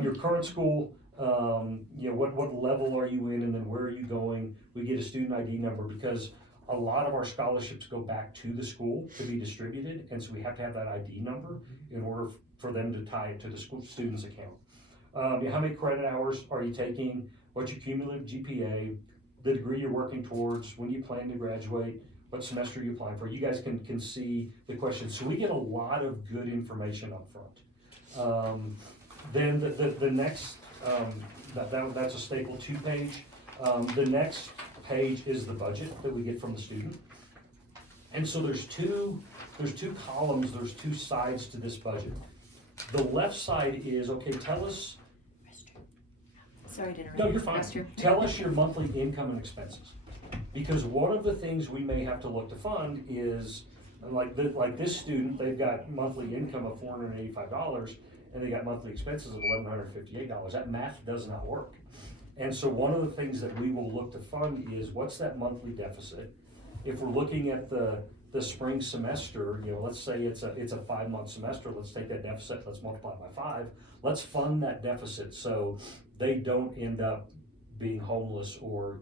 Your current school, what level are you in, and then where are you going? We get a student ID number because a lot of our scholarships go back to the school to be distributed, and so we have to have that ID number in order for them to tie it to the school student's account. How many credit hours are you taking? What's your cumulative GPA? The degree you're working towards? When you plan to graduate? What semester you applying for? You guys can see the questions. So we get a lot of good information up front. Then the next, that's a staple 2-page. The next page is the budget that we get from the student. And so there's two columns, there's 2 sides to this budget. The left side is, okay, tell us. Sorry to interrupt. No, you're fine. Restroom. Tell us your monthly income and expenses. Because one of the things we may have to look to fund is, like this student, they've got monthly income of $485 and they got monthly expenses of $1,158. That math does not work. And so one of the things that we will look to fund is what's that monthly deficit? If we're looking at the spring semester, let's say it's a 5-month semester, let's take that deficit, let's multiply it by 5. Let's fund that deficit so they don't end up being homeless or,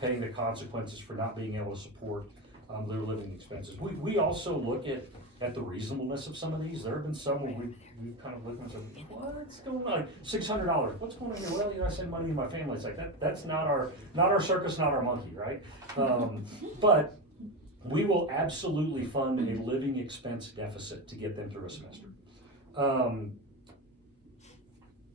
paying the consequences for not being able to support their living expenses. We also look at the reasonableness of some of these. There have been some where we kind of look and say, what's going on? $600, what's going on here? Well, I send money to my family. It's like that's not our circus, not our monkey, right? But we will absolutely fund a living expense deficit to get them through a semester.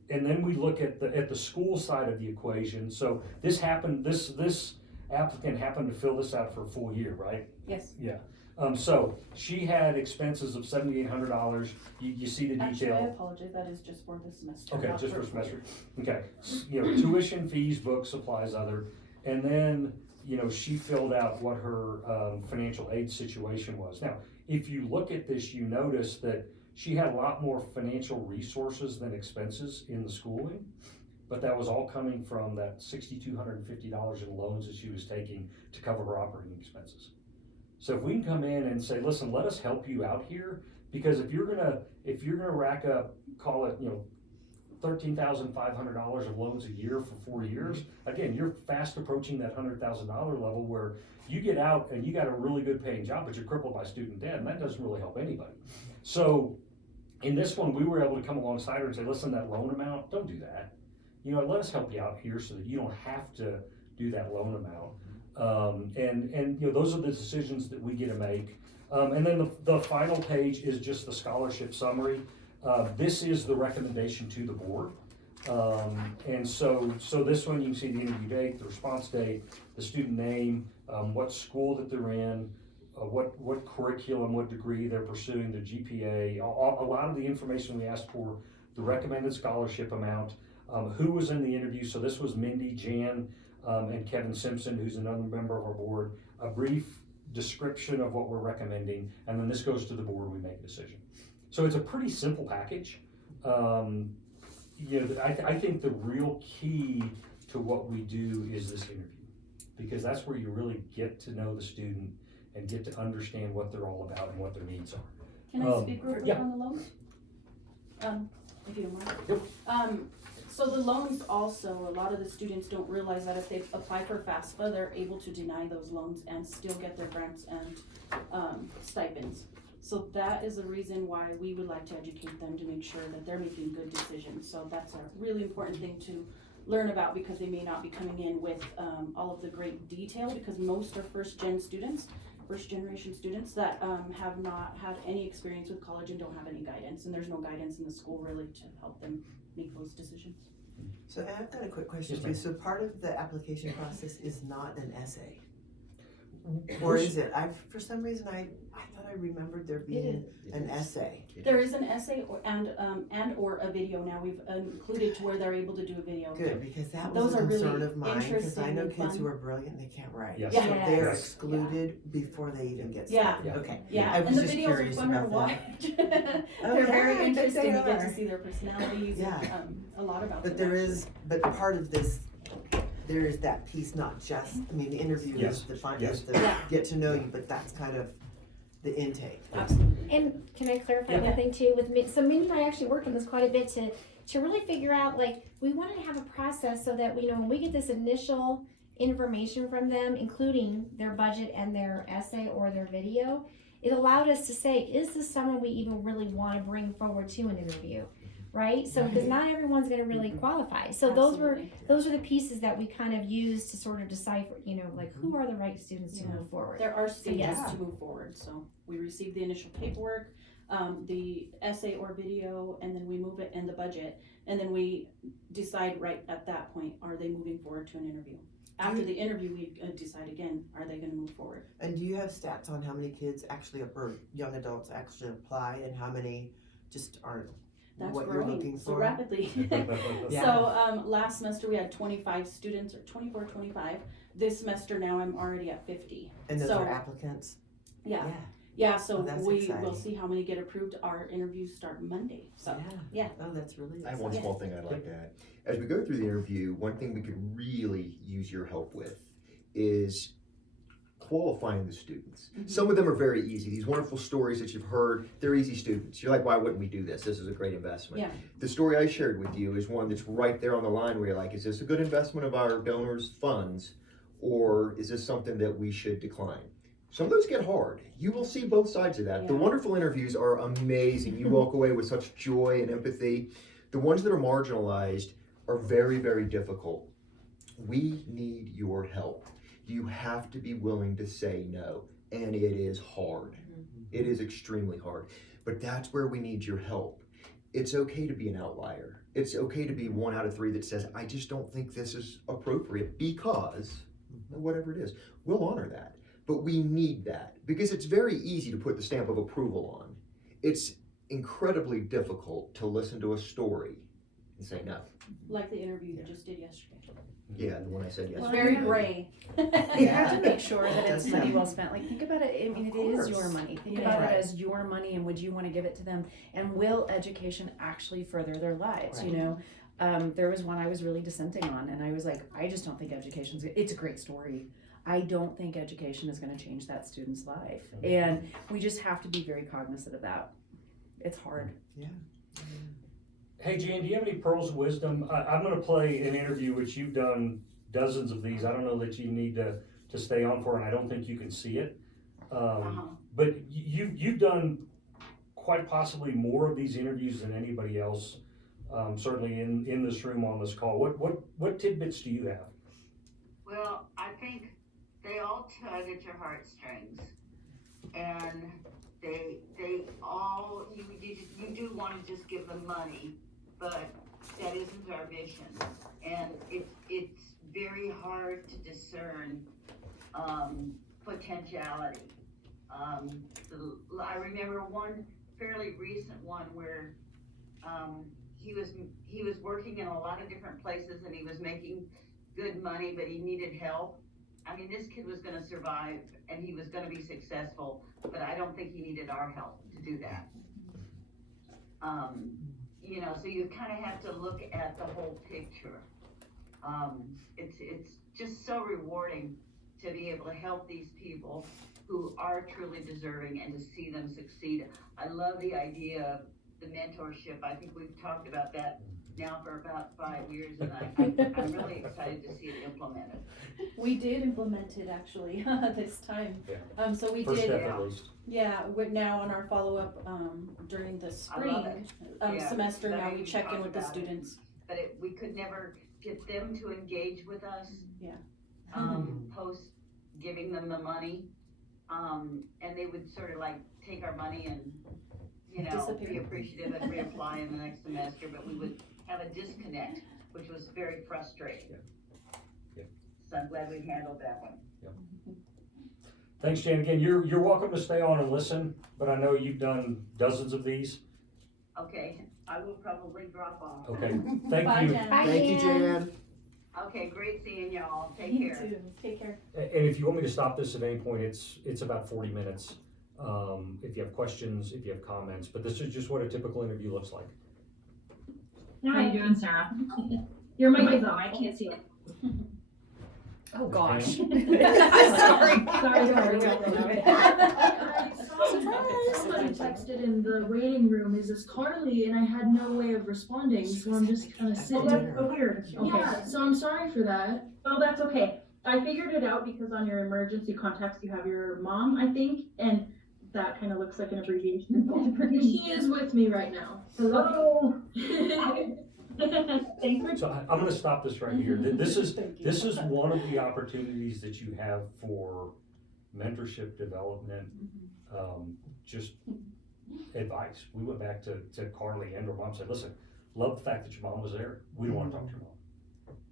And then we look at the school side of the equation. So this applicant happened to fill this out for a full year, right? Yes. Yeah. So she had expenses of $7,800. You see the detail. Actually, I apologize. That is just for the semester. Okay, not just for a the semester. Okay, tuition, fees, books, supplies, other, and then she filled out what her financial aid situation was. Now, if you look at this, you notice that she had a lot more financial resources than expenses in the schooling, but that was all coming from that $6,250 in loans that she was taking to cover her operating expenses. So if we can come in and say, listen, let us help you out here, because if you're gonna rack up, call it, $13,500 of loans a year for 4 years, again, you're fast approaching that $100,000 level where you get out and you got a really good paying job, but you're crippled by student debt, and that doesn't really help anybody. So in this one, we were able to come alongside her and say, listen, that loan amount, don't do that. Let us help you out here so that you don't have to do that loan amount. And those are the decisions that we get to make. And then the final page is just the scholarship summary. This is the recommendation to the board. And so this one, you can see the interview date, the response date, the student name, what school that they're in, what curriculum, what degree they're pursuing, the GPA, a lot of the information we asked for, the recommended scholarship amount, who was in the interview. So this was Mindy, Jan, and Kevin Simpson, who's another member of our board, a brief description of what we're recommending, and then this goes to the board, we make a decision. So it's a pretty simple package. I think the real key to what we do is this interview, because that's where you really get to know the student and get to understand what they're all about and what their needs are. Can I speak real quick yeah. on the loans? If you don't mind. Yep. So the loans also, a lot of the students don't realize that if they apply for FAFSA, they're able to deny those loans and still get their grants and stipends. So that is the reason why we would like to educate them to make sure that they're making good decisions. So that's a really important thing to learn about, because they may not be coming in with all of the great detail, because most are first generation students that have not had any experience with college and don't have any guidance, and there's no guidance in the school really to help them make those decisions. So I've got a quick question Yes, for you. ma'am. So part of the application process is not an essay? Or is it? For some reason, I thought I remembered there being an essay. There is an essay and or a video now. We've included to where they're able to do a video. Good, because that Those was a are really concern of mine, because I interesting know and kids fun. who are brilliant and they can't write. Yes. So Yes. they're Yes. excluded before they even get Yeah. started. Okay. Yeah, I was and the just videos are curious fun to about watch. that. They're yeah, very I bet interesting. they You get to are. see their personalities Yeah. and a lot about But them. there is, but part of this, there is that piece, not just, I mean, the interview Yes. is the fun, Yes. is the Yeah. get to know you, but that's kind of the intake. Absolutely. And can I clarify Yeah. one thing too with me? So Mindy and I actually worked on this quite a bit to really figure out, like, we wanted to have a process so that we know when we get this initial information from them, including their budget and their essay or their video, it allowed us to say, is this someone we even really want to bring forward to an interview? Right? So because not everyone's going to really qualify. So Absolutely. those are the pieces that we kind of use to sort of decipher, like who are the right students to Yeah. move forward. There are stages yeah. to move forward. So we receive the initial paperwork, the essay or video, and then we move it in the budget, and then we decide right at that point, are they moving forward to an interview? After the interview, we decide again, are they going to move forward? And do you have stats on how many kids actually, or young adults actually apply, and how many just aren't That's what you're growing looking so for? rapidly. Yeah. So last semester we had 25 students, or 24, 25. This semester now I'm already at 50. And those So- are applicants? Yeah. Yeah, so Oh, that's we exciting. will see how many get approved. Our interviews start Monday. So yeah. Oh, that's really I have one exciting. small thing I'd like to add. As we go through the interview, one thing we could really use your help with is qualifying the students. Mhm. Some of them are very easy. These wonderful stories that you've heard, they're easy students. You're like, why wouldn't we do this? This is a great investment. Yeah. The story I shared with you is one that's right there on the line where you're like, is this a good investment of our donors' funds, or is this something that we should decline? Some of those get hard. You will see both sides of that. The Yeah. wonderful interviews are amazing. You walk away with such joy and empathy. The ones that are marginalized are very, very difficult. We need your help. You have to be willing to say no, and it is hard. It is extremely hard, but that's where we need your help. It's okay to be an outlier. It's okay to be 1 out of 3 that says, I just don't think this is appropriate because whatever it is. We'll honor that. But we need that because it's very easy to put the stamp of approval on. It's incredibly difficult to listen to a story and say no. Like the interview you just did yesterday. Yeah, the one I said It's yesterday. very gray. You have to make sure that That's it's money right. well spent. Like, think about it. I mean, Of it is course. your money. Think Yeah. about Right. it as your money, and would you want to give it to them? And will education actually further their lives? Right. You know, there was one I was really dissenting on, and I was like, I just don't think education's. It's a great story. I don't think education is going to change that student's life, and we just have to be very cognizant of that. It's hard. Yeah. Hey, Jan, do you have any pearls of wisdom? I'm going to play an interview which you've done dozens of these. I don't know that you need to stay on for, and I don't think you can see it. But you've done quite possibly more of these interviews than anybody else, certainly in this room on this call. What tidbits do you have? Well, I think they all tug at your heartstrings, and they all you do want to just give them money, but that isn't our mission, and it's very hard to discern potentiality. I remember one fairly recent one where he was working in a lot of different places and he was making good money, but he needed help. I mean, this kid was gonna survive and he was gonna be successful, but I don't think he needed our help to do that. You know, so you kind of have to look at the whole picture. It's just so rewarding to be able to help these people who are truly deserving and to see them succeed. I love the idea of the mentorship. I think we've talked about that now for about 5 years, and I'm really excited to see it implemented. We did implement it actually this time. Yeah. So we First did. step at least. Yeah, we're now on our follow-up during the I spring love it. Yeah, semester. that Now we we check in talked with the about it. students. But we could never get them to engage with us. Yeah. Post giving them the money, and they would sort of like take our money and, you know, Disappear. be appreciative and reapply in the next semester, but we would have a disconnect, which was very frustrating. Yeah. So I'm glad we handled that one. Thanks, Jan. Again, you're welcome to stay on and listen, but I know you've done dozens of these. Okay, I will probably drop off. Okay, thank Bye, you. Jen. Bye, Thank you, Jan. Jan. Okay, great seeing y'all. Take You care. too. Take care. And if you want me to stop this at any point, it's about 40 minutes. If you have questions, if you have comments, but this is just what a typical interview looks like. How you doing, Sarah? Your mic is on. I can't see it. Oh, gosh. Sorry. Sorry. I saw somebody texted in the waiting room, "Is this Carly?" And I had no way of responding, so I'm just kind of sitting. dinner. Oh, weird. Yeah, so I'm sorry for that. Oh, that's okay. I figured it out because on your emergency contacts you have your mom, I think, and that kind of looks like an abbreviation. She is with me right now. Hello. Thanks for. So I'm going to stop this right here. This is Thank you. this is one of the opportunities that you have for mentorship development, just advice. We went back to Carly and her mom and said, listen, love the fact that your mom was there. We don't want to talk to your mom.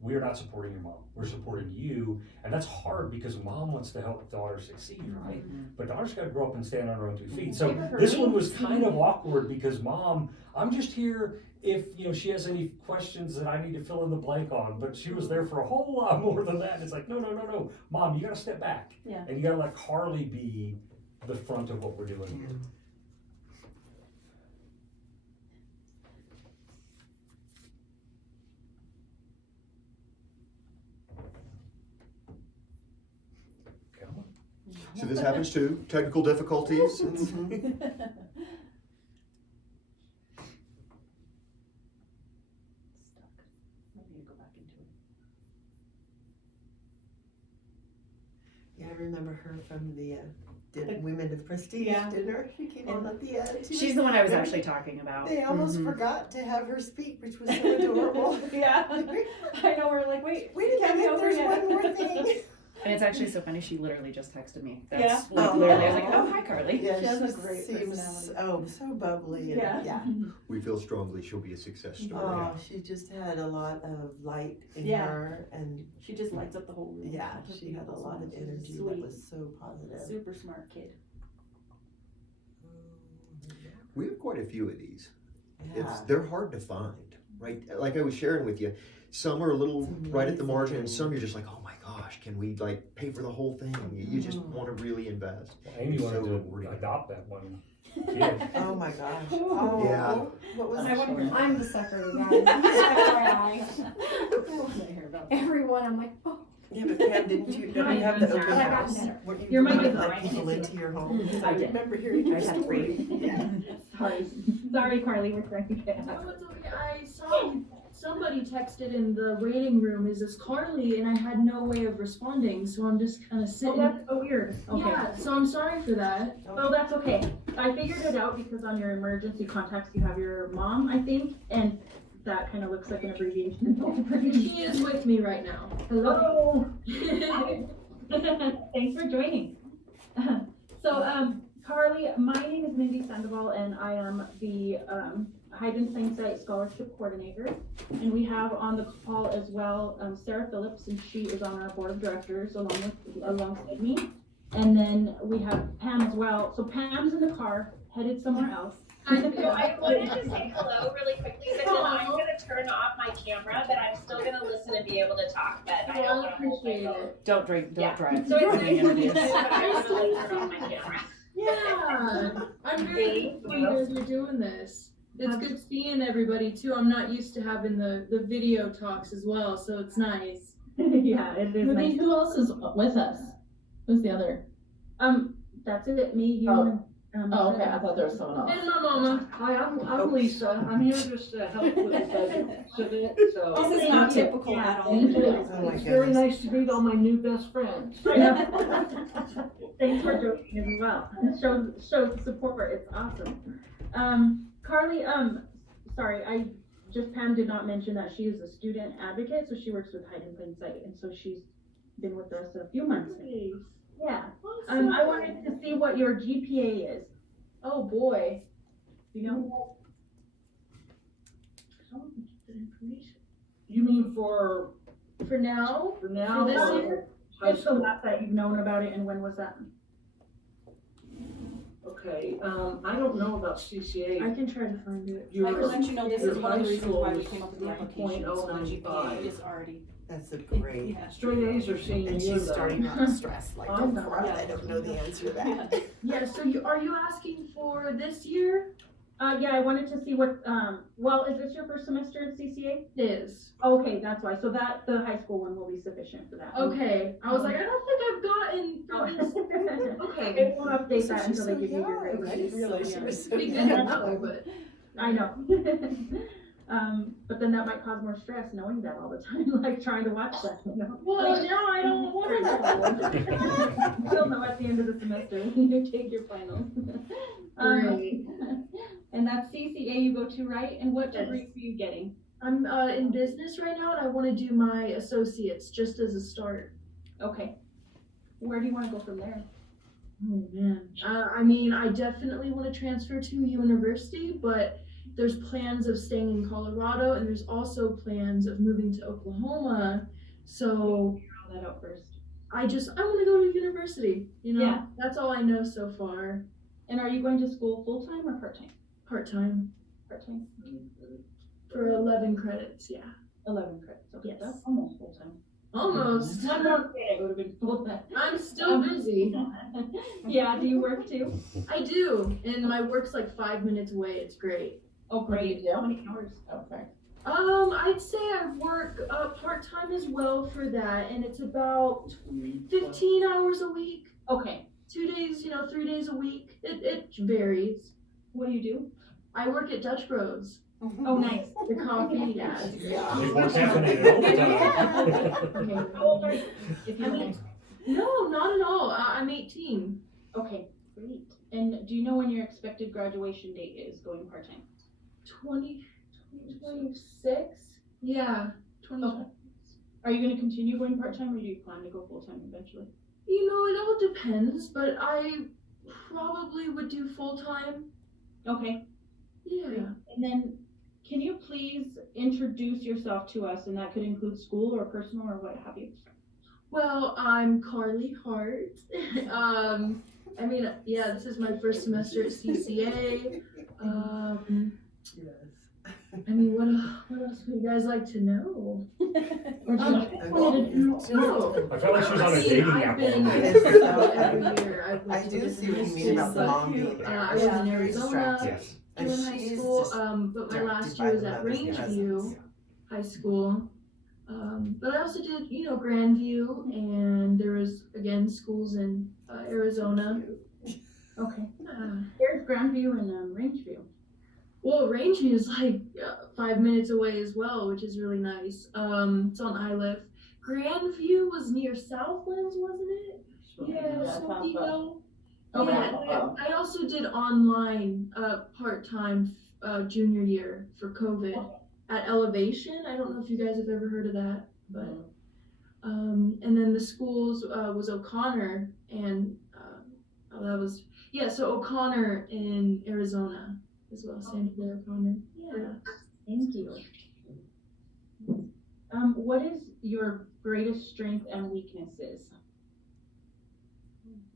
We are not supporting your mom. We're supporting you. And that's hard because mom wants to help daughter succeed, right? But daughter's got to grow up and stand on her own 2 feet. So this one was kind of awkward because mom, I'm just here if, you know, she has any questions that I need to fill in the blank on, but she was there for a whole lot more than that. It's like, no, mom, you got to step back. Yeah. And you got to let Carly be the front of what we're doing here. Come on. So this happens too. Technical difficulties. Maybe you go back into it. Yeah, I remember her from the Women of Prestige Yeah. dinner. She came on at the end. She She's was- the one I was actually talking about. They almost Mhm. forgot to have her speak, which was so adorable. Yeah. I know. We're like, wait. Wait a can't be minute, over there's yet. one more thing. And it's actually so funny, she literally just texted me. That's Yeah? like Oh. literally, I was like, oh, hi, Carly. Yeah, She has a she great seems personality. so bubbly. And, Yeah. yeah. We feel strongly she'll be a success story. Oh, she just had a lot of light in Yeah. her, and She just lights up the whole room. yeah, She's she had a lot of She's energy that sweet, was so positive. super smart kid. We have quite a few of these. Yeah. They're hard to find, right? Like I was sharing with you, some are a little It's right at the margin, and amazing. some you're just like, oh my gosh, can we like pay for the whole thing? You just Mhm. want to really invest. Well, Amy wanted So to rewarding. adopt that one kid. Oh my gosh. Oh, Yeah. What was I wonder- I'm the sucker, you guys. FYI. I hear about that. Everyone, I'm like, oh. Yeah, but Pam, didn't you have the open But I got house? better. Were you Your mic going is to on, let I people can't see into your home? I did. remember hearing I your had story. 3. Sorry, Carly, we're trying to get out. Oh, it's okay. I saw somebody texted in the waiting room, "Is this Carly?" And I had no way of responding, so I'm just kind of sitting. Oh, that's so weird. Okay. Yeah, so I'm sorry for that. Oh, that's okay. I figured it out because on your emergency contacts you have your mom, I think, and that kind of looks like an abbreviation. She is with me right now. Hello. Thanks for joining. So, Carly, my name is Mindy Sandoval, and I am the Hydrant Plain Site Scholarship Coordinator. And we have on the call as well Sarah Phillips, and she is on our board of directors alongside me. And then we have Pam as well. So Pam's in the car, headed somewhere else. I wanted to say hello really quickly, but then I'm gonna turn off my camera, but I'm still gonna listen and be able to talk, but I don't wanna hold my phone. Don't drink, don't Yeah. drive. So it's during nice to meet interviews. you, but I'm gonna like turn off my camera. Yeah, I'm very thankful you guys are doing this. It's good seeing everybody too. I'm not used to having the video talks as well, so it's nice. Yeah, it is nice. Who else is with us? Who's the other? That's it, me, you, Oh. and, Oh, okay, I thought there was someone else. And my mama. Hi, I'm Lisa. I'm here just to help with the budget submit, so. This is not typical at all. Thank you. Oh my It's very goodness. nice to meet all my new best friends. Thanks for joining as well. Show support, it's awesome. Carly, sorry, Pam did not mention that she is a student advocate, so she works with Hide in Plain Sight, and so she's been with us a few months. Yeah. I wanted to see what your GPA is. Oh boy. You know? You mean for now? now? For this or year? high Just the school? last that you've known about it, and when was that? Okay, I don't know about CCA. I can try to find it. I can let you know this is one of the reasons why we Your came up with the high school application, is so the GPA 3.095. is already. That's a great. Yeah. Straight A's are senior And year she's though. starting not to stress, like, Oh, don't no. cry, I don't know the answer to that. Yeah, so are you asking for this year? Yeah, I wanted to see what, well, is this your first semester at CCA? It is. Okay, that's why, so the high school one will be sufficient for that. Okay. I was like, I don't think I've gotten for this. Okay. They won't update that She's until so they give you your young. grades. I didn't realize she was so It'd be good young. to know, but. I know. But then that might cause more stress knowing that all the time, like trying to watch that, you know? Well, now I don't want to know. You'll know at the end of the semester when you take your finals. Great. And that's CCA you go to, right? And what Yes. degree are you getting? I'm in business right now, and I want to do my associates just as a start. Okay. Where do you want to go from there? Oh man. I mean, I definitely want to transfer to university, but there's plans of staying in Colorado, and there's also plans of moving to Oklahoma. So Figure all that out first. I want to go to university. You know, Yeah. that's all I know so far. And are you going to school full time or part time? Part time Part time. for 11 credits. Yeah, 11 credits. Okay, Yes. that's almost full time. almost. One more day, it would have been full time. I'm still busy. Yeah, do you work too? I do, and my work's like 5 minutes away. It's great. Oh, What do you great. do? How many hours? Okay. I'd say I work part-time as well for that, and it's about 15 hours a week, Okay. 2 days, 3 days a week. It varies. What do you do? I work at Dutch Bros. Oh, nice. The coffee, yeah. She's more caffeinated all the time. Okay. How old are you? If you don't. No, not at all. I'm 18. Okay, great. And do you know when your expected graduation date is going part time? 26? Yeah, 20. Okay. Are you going to continue going part time, or do you plan to go full time eventually? It all depends, but I probably would do full-time. Okay. Yeah. And then, can you please introduce yourself to us, and that could include school or personal or what have you? Well, I'm Carly Hart. This is my first semester at CCA. Yes. What else would you guys like to know? Or do you No. I felt like she was on a dating I've app. been all in day. every year. I've I went do to see what you mean different about the mom being there. I was in Very Arizona distracting. Yes. And doing high she's school, just but my last directed year by was the at mother's Rangeview presence. High School. But I also did, Grandview, and there was, again, schools in Arizona. Okay. Uh, There's Grandview and Rangeview. Well, Rangeview is like 5 minutes away as well, which is really nice. It's on ILIF. Grandview was near Southlands, wasn't it? Yeah, something else. Okay. Yeah, I also did online part-time junior year for COVID at Elevation. I don't know if you guys have ever heard of that, but and then the schools was O'Connor, and so O'Connor in Arizona as well, Santa Fe O'Connor. Yeah. Thank you. What is your greatest strength and weaknesses?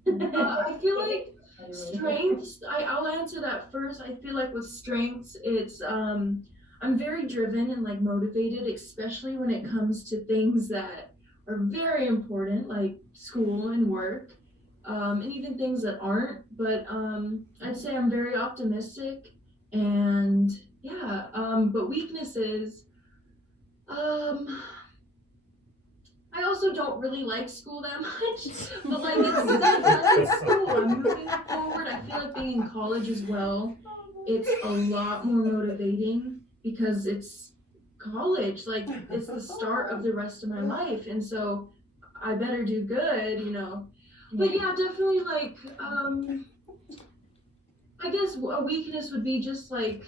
I feel like Strengths, I'll answer that first. I feel like with strengths, it's I'm very driven and like motivated, especially when it comes to things that are very important, like school and work, and even things that aren't. But I'd say I'm very optimistic, and yeah. But weaknesses, I also don't really like school that much, but like it's cool. I'm moving forward. I feel like being in college as well, it's a lot more motivating because it's college. Like it's the start of the rest of my life, and so I better do good, you know. But yeah, definitely like I guess a weakness would be just like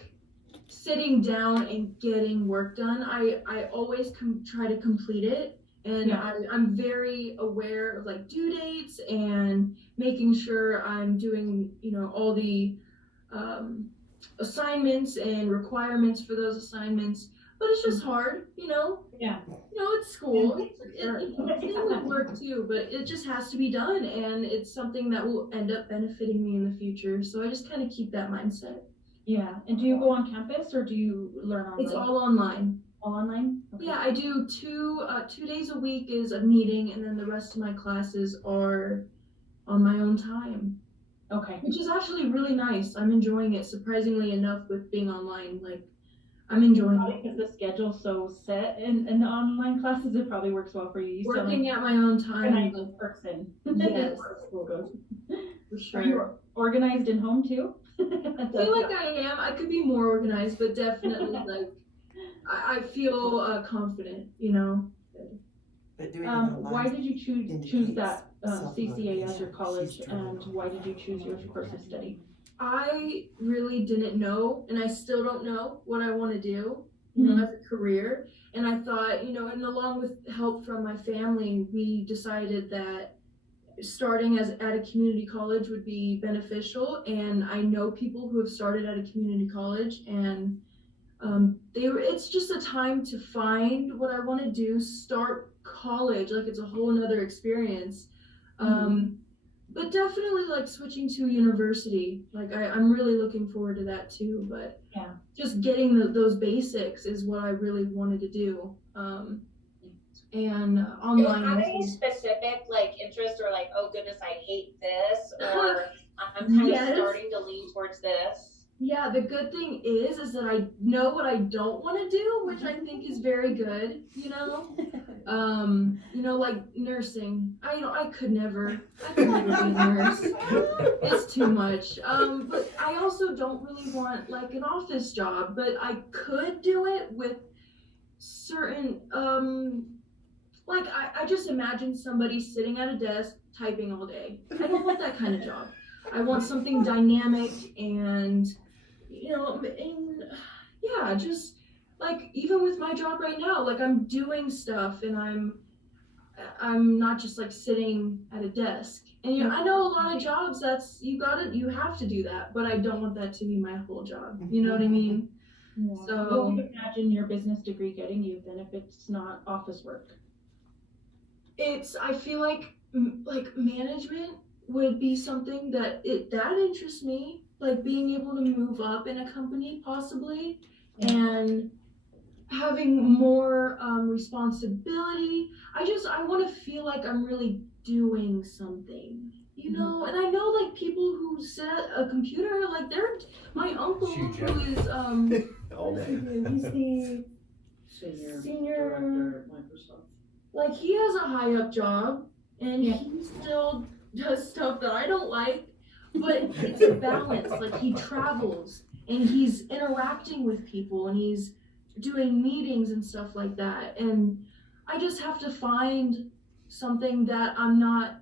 sitting down and getting work done. I always try to complete it. And I'm very aware of like due dates and making sure I'm doing, you know, all the assignments and requirements for those assignments. But it's just hard, you know. Yeah. You know, it's school. It's with work too, but it just has to be done, and it's something that will end up benefiting me in the future. So I just kind of keep that mindset. Yeah. And do you go on campus or do you learn online? It's all online. All online? Okay. Yeah, I do 2 days a week is a meeting, and then the rest of my classes are on my own time. Okay. Which is actually really nice. I'm enjoying it, surprisingly enough, with being online. Like, I'm enjoying it. Because the schedule's so set in the online classes, it probably works well for you. You Working at my own time. Organized person. Yes. School goes. For sure. Are you organized in home too? I feel like I am. I could be more organized, but definitely like I feel confident, you know. But doing why did you choose that CCA as your college, and why did you choose your course of study? I really didn't know, and I still don't know what I want to do, you know, as a career. And I thought, you know, and along with help from my family, we decided that starting at a community college would be beneficial. And I know people who have started at a community college, and it's just a time to find what I want to do, start college, like it's a whole nother experience. But definitely like switching to university, like I'm really looking forward to that too. But yeah, just getting those basics is what I really wanted to do. And online. Have any specific like interest or like, oh goodness, I hate this, or I'm kind of starting to lean towards this? Yeah, the good thing is that I know what I don't want to do, which I think is very good, you know? You know, like nursing. I could never be a nurse. It's too much. But I also don't really want like an office job, but I could do it with certain, like I just imagine somebody sitting at a desk typing all day. I don't want that kind of job. I want something dynamic and, you know, and yeah, just like even with my job right now, like I'm doing stuff and I'm not just like sitting at a desk. And you know, I know a lot of jobs you have to do that, but I don't want that to be my whole job. You know what I mean? Yeah. So what would you imagine your business degree getting you then if it's not office work? I feel like management would be something that interests me, like being able to move up in a company possibly, and having more responsibility. I want to feel like I'm really doing something, you know. And I know like people who sit at a computer, like my uncle who is all day. he's the senior director at Microsoft. Like he has a high up job and he still does stuff that I don't like, but it's a balance. Like he travels and he's interacting with people and he's doing meetings and stuff like that. And I just have to find something that I'm not,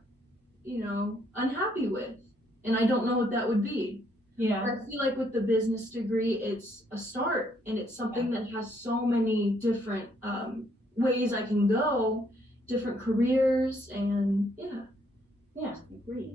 you know, unhappy with. And I don't know what that would be. Yeah. I feel like with the business degree, it's a start and it's something that has so many different ways I can go, different careers, and yeah. Yeah, agree.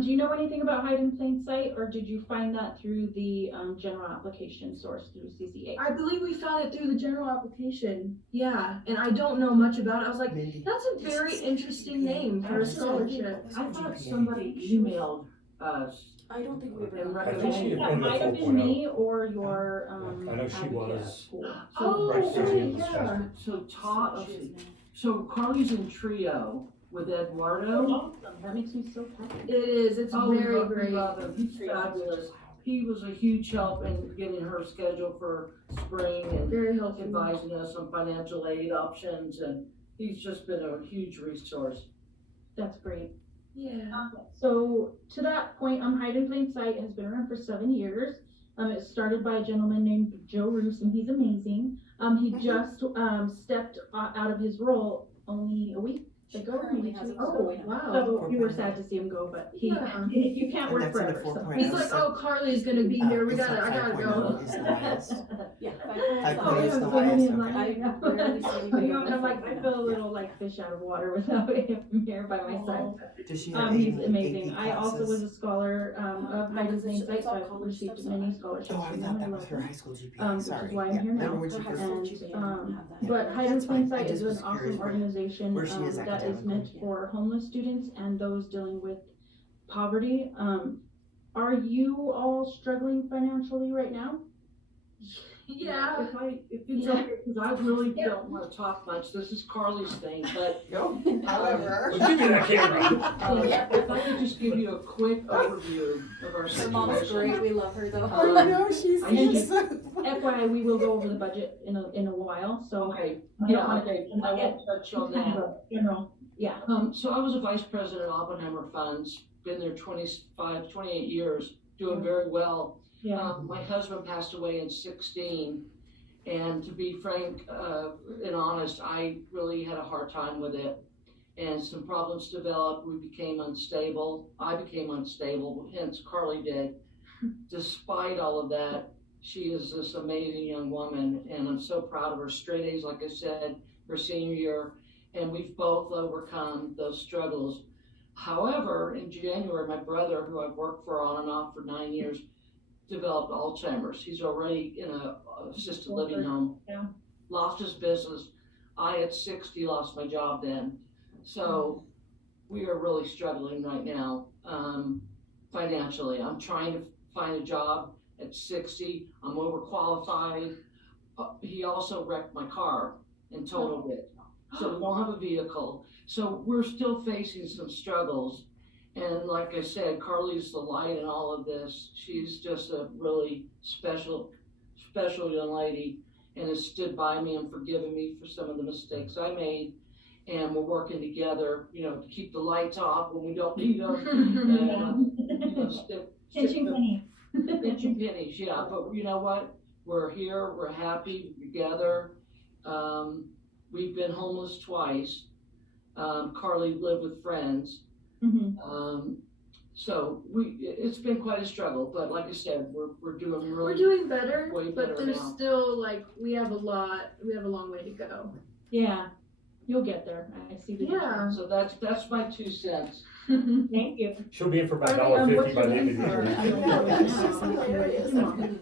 Do you know anything about Hide in Plain Sight, or did you find that through the general application source through CCA? I believe we found it through the general application. Yeah, and I don't know much about it. I was like, that's a very interesting name for a scholarship. I thought somebody emailed I don't think we ever. And I think she had That been the might have been 4.0. me or your, I know she advocate was. at school. Oh, Right, so she okay, was yeah. So Todd, She is now. so Carly's in trio with Eduardo. Awesome, that makes me so happy. It is. It's Oh, we very love- we great. love him. He's fabulous. He was a huge help in getting her scheduled for spring and Very helpful. advising us on financial aid options, and he's just been a huge resource. That's great. Yeah. So to that point, Hide in Plain Sight has been around for 7 years. It started by a gentleman named Joe Roos, and he's amazing. He just stepped out of his role only a week ago. Currently maybe has 2 a weeks. Oh, 4.0. wow. So you were sad to see him go, but he Yeah. you can't And work that's in a forever. So. 4.0. He's like, oh, Carly's gonna be here. We It's gotta, not I gotta 5.0 go. is the highest. Yeah, 5.0 is the Oh, highest, yeah, okay. I rarely see anybody over I'm like, I 4.0. feel a little like fish out of water without him here by my side. Does she have He's AP amazing. I also was classes? a scholar of Hide in Plain Sight, so all I've college received stuff, many so scholarships. Oh, I from thought them. that I was love her them. high school GPA, Which is sorry. why I'm Yeah, here now. remember when she Her high first- school And, GPA doesn't have that. But Hide in That's Plain fine. I Sight is just was an awesome curious organization where she is that is academically. meant for homeless students and those dealing with poverty. Are you all struggling financially right now? Yeah. If it's okay, because I really don't want to talk much, this is Carly's thing, but However. Well, give me that camera. if I could just give you a quick overview of our Her mom's situation. great, we love her though. I know, she's I need so FYI, we will go over the budget in a while, so. Okay, I yeah, don't wanna- okay, I won't touch on that. General, yeah. So I was a vice president at Oppenheimer Funds, been there 28 years, doing very well. Yeah. My husband passed away in 16, and to be frank and honest, I really had a hard time with it. And some problems developed, we became unstable, I became unstable, hence Carly did. Despite all of that, she is this amazing young woman, and I'm so proud of her. Straight A's, like I said, her senior year, and we've both overcome those struggles. However, in January, my brother, who I've worked for on and off for 9 years, developed Alzheimer's. He's already in a assisted living home. Yeah. Lost his business. I at 60 lost my job then. So we are really struggling right now financially. I'm trying to find a job at 60. I'm overqualified. He also wrecked my car and totaled it. So we don't have a vehicle. So we're still facing some struggles. And like I said, Carly's the light in all of this. She's just a really special young lady and has stood by me and forgiven me for some of the mistakes I made. And we're working together, to keep the lights off when we don't need them. And, Pinching pennies. pinching pennies, yeah. But you know what? We're here. We're happy together. We've been homeless twice. Carly lived with friends. Mm-hmm. So it's been quite a struggle, but like I said, we're doing really. We're doing better, way but better there's now. still we have a long way to go. Yeah, you'll get there. I see the Yeah. So that's my 2 cents. vision. Thank you. She'll be in for about Carly, $1.50 what's by your the end of name the for- year. I don't know right now. I'm curious.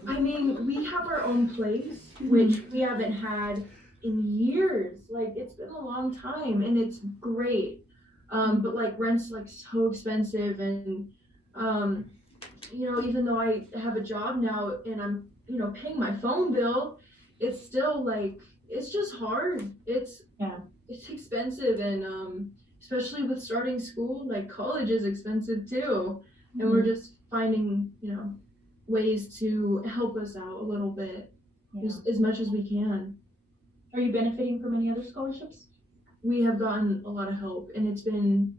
I mean, we have our own place, which we haven't had in years. It's been a long time, and it's great. But rent's so expensive, and even though I have a job now and I'm paying my phone bill, it's still it's just hard. It's expensive, and especially with starting school, college is expensive too, and we're just finding ways to help us out a little bit as much as we can. Are you benefiting from any other scholarships? We have gotten a lot of help, and it's been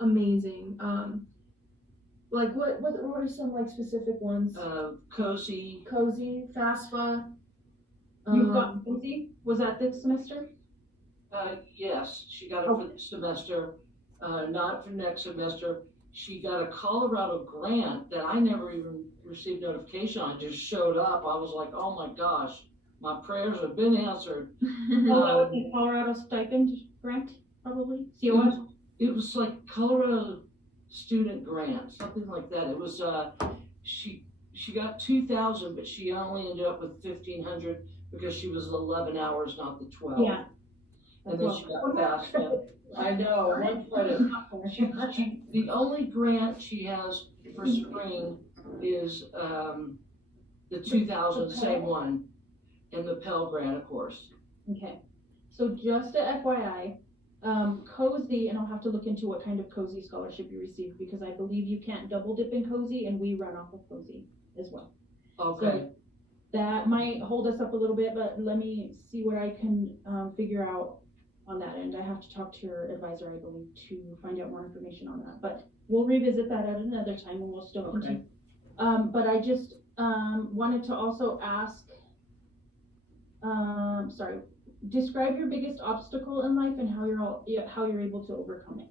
amazing. What are some specific ones? Cozy. Cozy, FAFSA. You've gotten Cozy? Was that this semester? Yes, she got it for this semester, not for next semester. She got a Colorado grant that I never even received notification on. It just showed up. I was like, oh my gosh, my prayers have been answered. Oh, that was the Colorado stipend grant, probably? COS? It was like Colorado student grant, something like that. It was she got 2,000, but she only ended up with 1,500 because she was 11 hours, not the 12. Yeah. And then she got fast. I know, one credit. The only grant she has for spring is, the 2000, same one, and the Pell Grant, of course. Okay, so just a FYI, Cozy, and I'll have to look into what kind of Cozy scholarship you received, because I believe you can't double dip in Cozy, and we run off of Cozy as well. Okay. So that might hold us up a little bit, but let me see what I can figure out on that end. I have to talk to your advisor, I believe, to find out more information on that, but we'll revisit that at another time, and we'll still continue. But I just wanted to also ask, describe your biggest obstacle in life and how you're able to overcome it.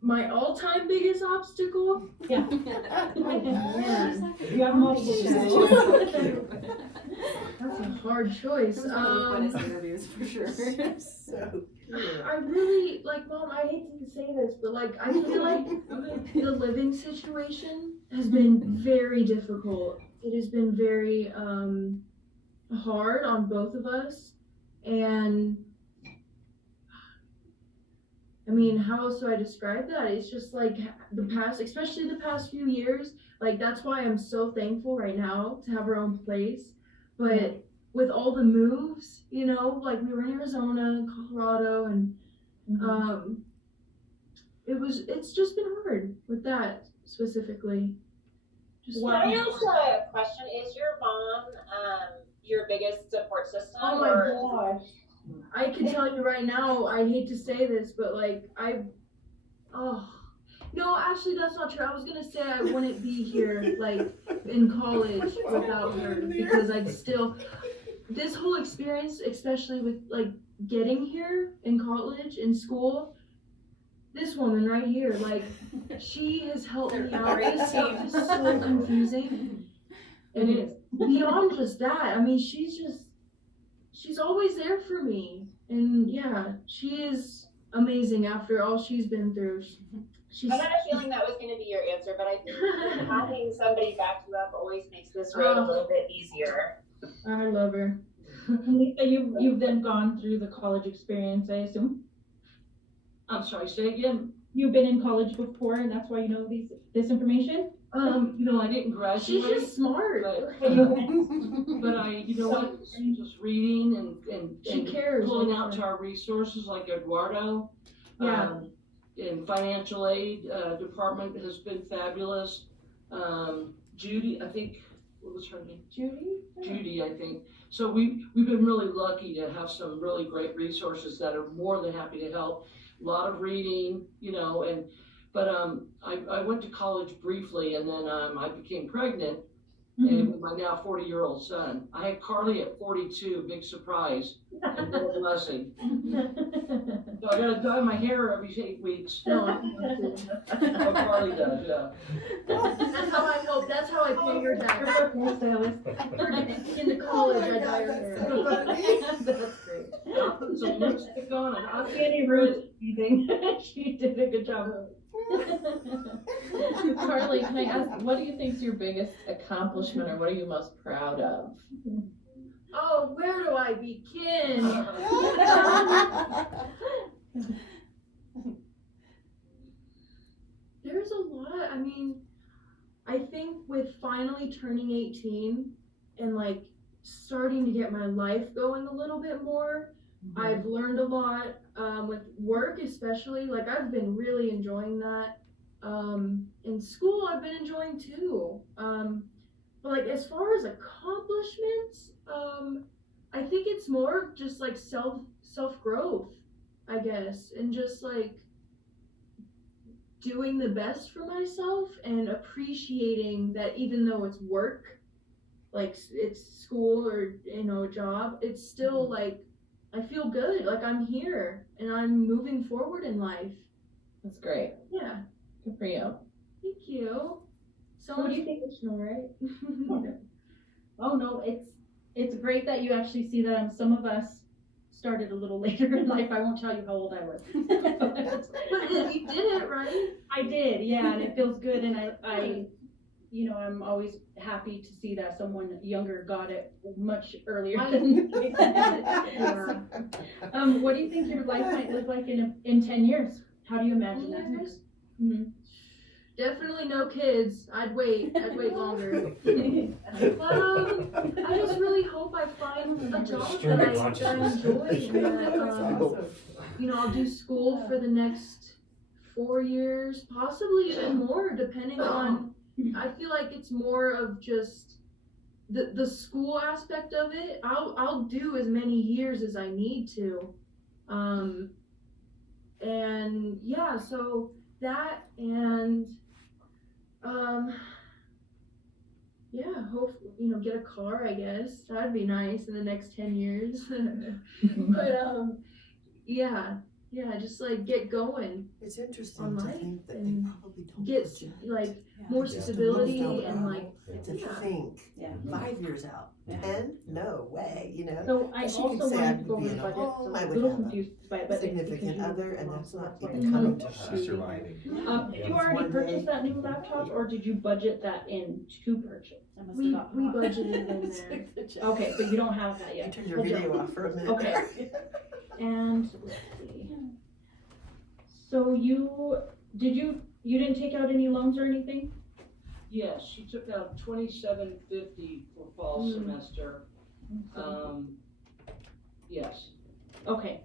My all-time biggest obstacle? Yeah. Man, You have multiple choices. that's a hard choice. interviews for sure. So, I really, like, Mom, I hate to say this, but, like, I feel like the living situation has been very difficult. It has been very, hard on both of us, and I mean, how else do I describe that? It's just like especially the past few years, like that's why I'm so thankful right now to have our own place. But with all the moves, you know, like we were in Arizona, Colorado, and it's just been hard with that specifically. Can I ask a question? Is your mom your biggest support system? Oh my gosh. I can tell you right now, I hate to say this, but like no, actually that's not true. I was gonna say I wouldn't be here like in college without her, because I'd still, this whole experience, especially with like getting here in college, in school, this woman right here, like she has helped me out. This stuff is so confusing. It is. Beyond just that, I mean, she's always there for me. And yeah, she is amazing after all she's been through. I had a feeling that was going to be your answer, but I think having somebody back you up always makes this road a little bit easier. I love her. Lisa, you've then gone through the college experience, I assume? I'm sorry, say again? You've been in college before, and that's why you know this information? You know, I didn't graduate. She's just smart. But I, you know what, just reading and She cares. pulling out to our resources like Eduardo. Yeah. And financial aid department has been fabulous. Judy, I think, what was her name? Judy? Judy, I think. So we've been really lucky to have some really great resources that are more than happy to help. A lot of reading, you know, but I went to college briefly, and then I became pregnant and with my now 40-year-old son. I had Carly at 42, big surprise, and what a blessing. So I gotta dye my hair every 8 weeks. No, I don't have to. Oh, Carly does, yeah. That's how I pay her back. In the college, I dye her hair. That's great. I'll put some lipstick on and I'll Any Ruth, she did a good job. Carly, can I ask, what do you think is your biggest accomplishment, or what are you most proud of? Oh, where do I begin? There's a lot. I mean, I think with finally turning 18 and like starting to get my life going a little bit more, I've learned a lot with work, especially. Like I've been really enjoying that. In school, I've been enjoying too. But like as far as accomplishments, I think it's more just like self growth, I guess, and just like doing the best for myself and appreciating that even though it's work, like it's school or a job, it's still like I feel good, like I'm here and I'm moving forward in life. That's great. Yeah. Good for you. Thank you. So What do you think, right? Oh no, it's great that you actually see that. Some of us started a little later in life. I won't tell you how old I was. But you did it, right? I did, yeah, and it feels good, and I you know, I'm always happy to see that someone younger got it much earlier than me. What do you think your life might look like in 10 years? How do you imagine that? Mhm. Definitely no kids. I'd wait longer. I just really hope I find a job that I enjoy and that, you know, I'll do school for the next 4 years, possibly even more, depending on, I feel like it's more of just the school aspect of it. I'll do as many years as I need to. And yeah, so that and yeah, hope, you know, get a car, I guess. That'd be nice in the next 10 years. But yeah, just like get going. It's interesting on to life think that they and probably told get us like more stability and like to think 5 years out. 10? No way, you know. So I Because you also could say I wanted to would go be over in the a budget, so home, I'm I a would little have a confused by it, but it's because significant you other, were and mom, that's so not why even I coming moved. to us. Surviving. Did you already One purchase day. that new laptop, or did you budget that in to purchase? we budgeted in there. Okay, but you don't have that You yet. turned your We'll video jump. off for a minute. Okay. And let's see. So you didn't take out any loans or anything? Yes, she took out $27.50 for fall semester. Yes. Okay.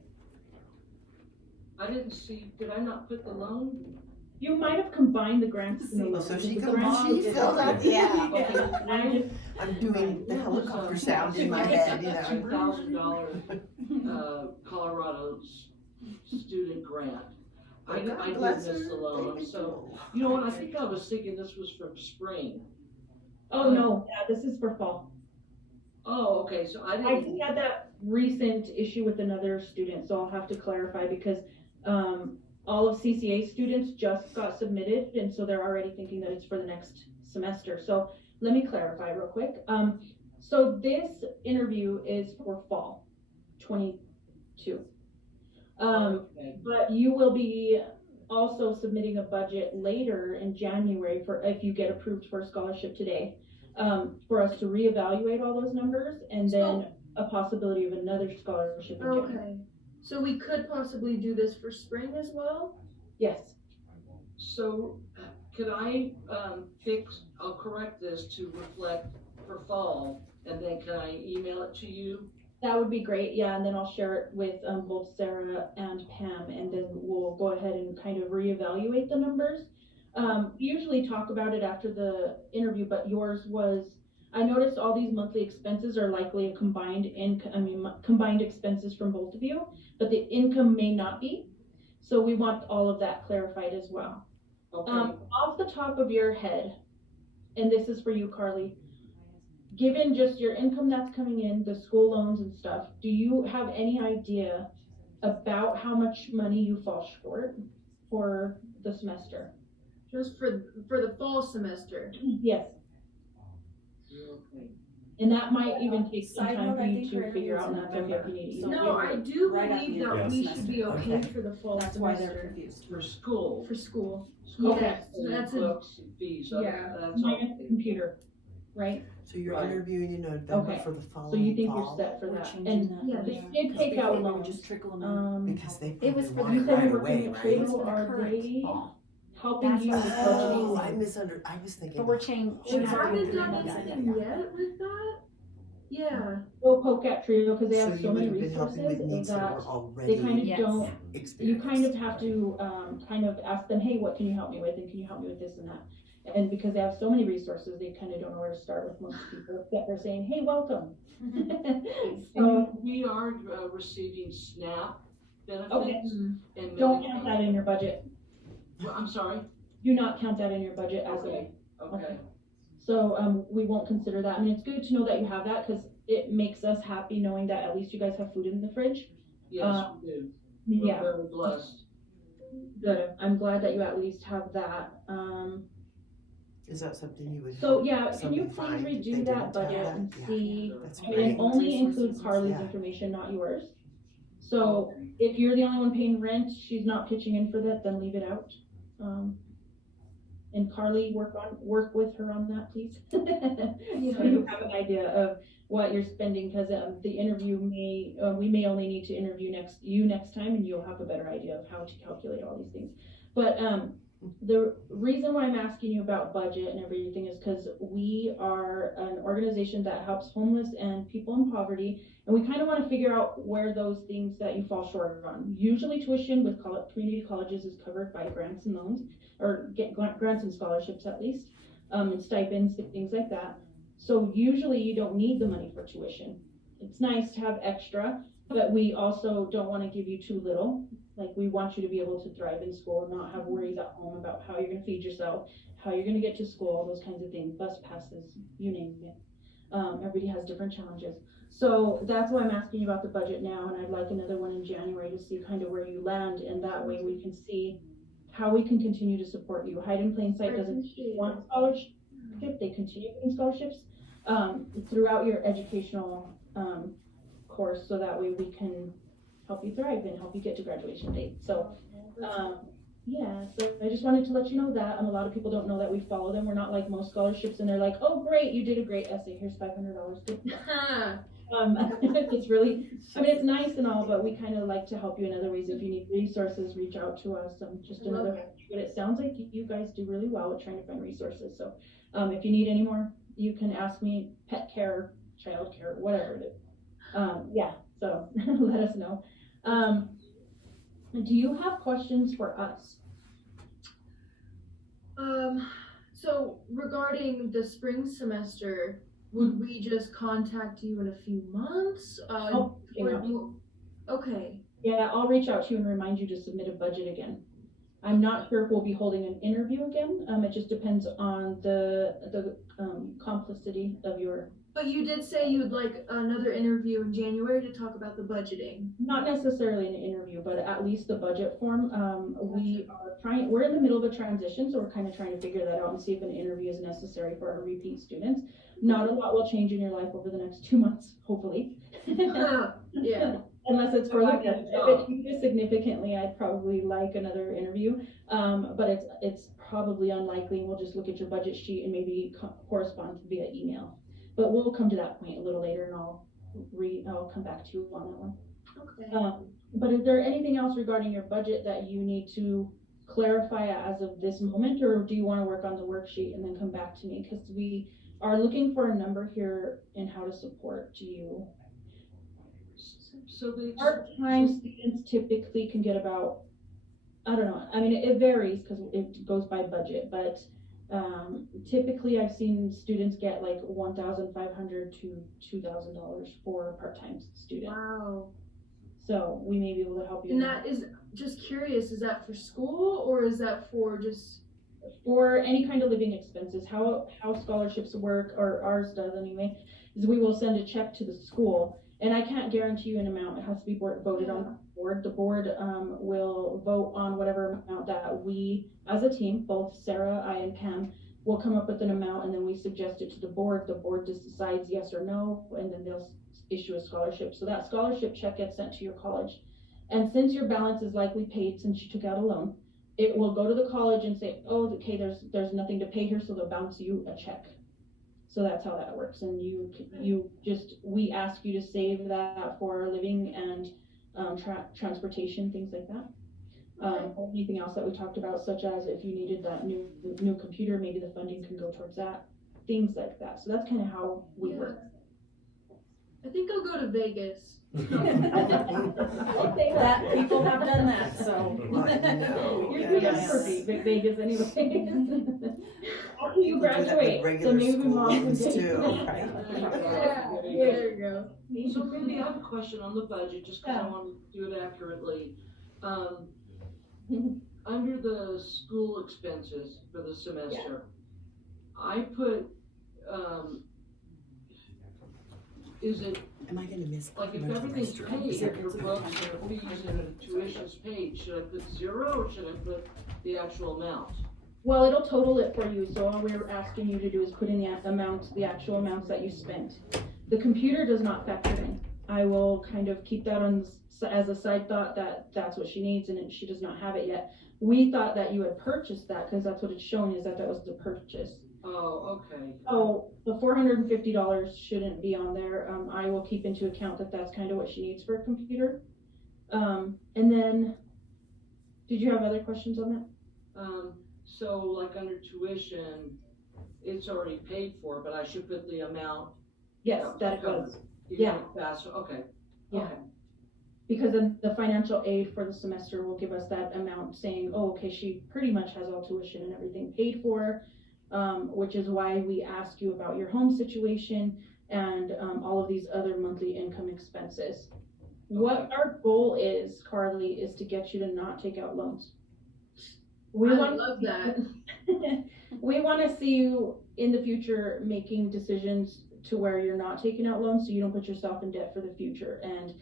I didn't see, did I not put the loan? You might have combined the grants and the loans. So she The combined- grants- she filled out the app. Okay. I just- I'm doing the helicopter sound in my head, you know. $2,000 Colorado student grant. I God did bless miss her. the loan, so, you know what, I think I was thinking this was from spring. Oh, no, yeah, this is for fall. Oh, okay, so I I didn't, just had that recent issue with another student, so I'll have to clarify because, all of CCA students just got submitted, and so they're already thinking that it's for the next semester. So let me clarify real quick. So this interview is for fall 22. okay. But you will be also submitting a budget later in January for, if you get approved for a scholarship today, for us to reevaluate all those numbers and then a possibility of another scholarship in January. Okay. So we could possibly do this for spring as well? Yes. So, could I, I'll correct this to reflect for fall, and then can I email it to you? That would be great, yeah, and then I'll share it with both Sarah and Pam, and then we'll go ahead and kind of reevaluate the numbers. We usually talk about it after the interview, but yours was, I noticed all these monthly expenses are likely a combined expenses from both of you, but the income may not be. So we want all of that clarified as well. Okay. Off the top of your head, and this is for you, Carly, given just your income that's coming in, the school loans and stuff, do you have any idea about how much money you fall short for the semester? Just for the fall semester? Yes. Okay. And that might even take some Side time note, for I you think to her figure interview out is enough in if you need. So No, I do right after believe the that end we of should be okay Okay. for the fall That's why they're semester. confused. For school. For school. School Yes, and that's a, books and fees, so yeah. that's Minus okay. the computer, right? So you're Right. interviewing in November Okay. for the So following you think fall? you're set for We're that? changing And that. yeah, they yeah. did take out Before, we loans. just trickle them in. Because they It was probably for want You it said right you're away, working with right? Trio, are they helping That's you with Oh, budgeting? I was thinking. But we're changing. We we're haven't done doing that. anything yet with that? Yeah. Go poke at Trio because they So have you so many would have been helping resources with needs that that were they already kind of Yes. don't, you experienced. kind of have to, kind of ask them, hey, what can you help me with? And can you help me with this and that? And because they have so many resources, they kind of don't know where to start with most people, except for saying, hey, welcome. So, We are receiving SNAP benefits. Okay. And don't count Medicaid. that in your budget. Well, I'm sorry? Do not count that in your budget as a, Okay. so, we won't consider that. I mean, it's good to know that you have that because it makes us happy knowing that at least you guys have food in the fridge. Yes, we do. We're Yeah, very blessed. good. I'm glad that you at least have that. Is that something you would? So yeah, can somebody you please find if they redo didn't that have budget that? and Yeah. see, That's I mean, great. and only include Resources. Carly's Yeah. information, not yours. So if you're the only one paying rent, she's not pitching in for that, then leave it out. and Carly work with her on that, please. So you have an idea of what you're spending, because the interview we may only need to interview next time, and you'll have a better idea of how to calculate all these things. But the reason why I'm asking you about budget and everything is because we are an organization that helps homeless and people in poverty, and we kind of want to figure out where those things that you fall short on. Usually tuition with community colleges is covered by grants and loans, or get grants and scholarships at least, and stipends, things like that. So usually you don't need the money for tuition. It's nice to have extra, but we also don't want to give you too little. Like, we want you to be able to thrive in school, not have worries at home about how you're going to feed yourself, how you're going to get to school, all those kinds of things, bus passes, you name it. Everybody has different challenges. So that's why I'm asking you about the budget now, and I'd like another one in January to see kind of where you land, and that way we can see how we can continue to support you. Hide in Plain Sight doesn't want scholarship, they continue getting scholarships throughout your educational course, so that way we can help you thrive and help you get to graduation date. So yeah, so I just wanted to let you know that. A lot of people don't know that we follow them. We're not like most scholarships, and they're like, oh great, you did a great essay, here's $500. It's really, I mean, it's nice and all, but we kind of like to help you in other ways. If you need resources, reach out to us. Just another way. But it sounds like you guys do really well with trying to find resources. So if you need any more, you can ask me. Pet care, child care, whatever it is. Yeah, so let us know. Do you have questions for us? So regarding the spring semester, would we just contact you in a few months? Okay. Yeah, I'll reach out to you and remind you to submit a budget again. I'm not sure if we'll be holding an interview again. It just depends on the complicity of your. But you did say you would like another interview in January to talk about the budgeting. Not necessarily an interview, but at least the budget form. We're in the middle of a transition, so we're kind of trying to figure that out and see if an interview is necessary for our repeat students. Not a lot will change in your life over the next 2 months, hopefully. Yeah. Unless it's further. If it changes significantly, I'd probably like another interview. But it's probably unlikely. We'll just look at your budget sheet and maybe correspond via email. But we'll come to that point a little later, and I'll come back to you on that one. Okay. But is there anything else regarding your budget that you need to clarify as of this moment, or do you want to work on the worksheet and then come back to me? Because we are looking for a number here in how to support you. So the part-time students typically can get about, I don't know, I mean, it varies because it goes by budget, but typically I've seen students get like $1,500 to $2,000 for a part-time student. Wow. So we may be able to help you. And that is, just curious, is that for school or is that for just? For any kind of living expenses. How scholarships work, or ours does anyway, is we will send a check to the school. And I can't guarantee you an amount. It has to be voted on by the board. The board will vote on whatever amount that we, as a team, both Sarah, I, and Pam, will come up with an amount, and then we suggest it to the board. The board just decides yes or no, and then they'll issue a scholarship. So that scholarship check gets sent to your college. And since your balance is likely paid since you took out a loan, it will go to the college and say, oh, okay, there's nothing to pay here, so they'll bounce you a check. So that's how that works. And we ask you to save that for living and transportation, things like that. Anything else that we talked about, such as if you needed that new computer, maybe the funding can go towards that, things like that. So that's kind of how we work. I think I'll go to Vegas. That people have done that, so. You're for Vegas anyway. After you graduate, so maybe mom can get too, right? Yeah, there you go. So maybe I have a question on the budget, just because I want to do it accurately. Under the school expenses for the semester, I put, is it, am I gonna miss? like if everything's paid, if your books and fees and tuition's paid, should I put 0 or should I put the actual amount? Well, it'll total it for you, so all we're asking you to do is put in the actual amounts that you spent. The computer does not factor in. I will kind of keep that on as a side thought that that's what she needs, and she does not have it yet. we thought that you had purchased that, because that's what it's showing, is that was the purchase. Oh, okay. So the $450 shouldn't be on there. I will keep into account that that's kind of what she needs for a computer. And then, did you have other questions on that? So like under tuition, it's already paid for, but I should put the amount. Yes, that it was. You Yeah. think that's, okay. Yeah. Okay. Because then the financial aid for the semester will give us that amount saying, oh, okay, she pretty much has all tuition and everything paid for, which is why we ask you about your home situation and all of these other monthly income expenses. What our goal is, Carly, is to get you to not take out loans. We I want love that. we want to see you in the future making decisions to where you're not taking out loans, so you don't put yourself in debt for the future. And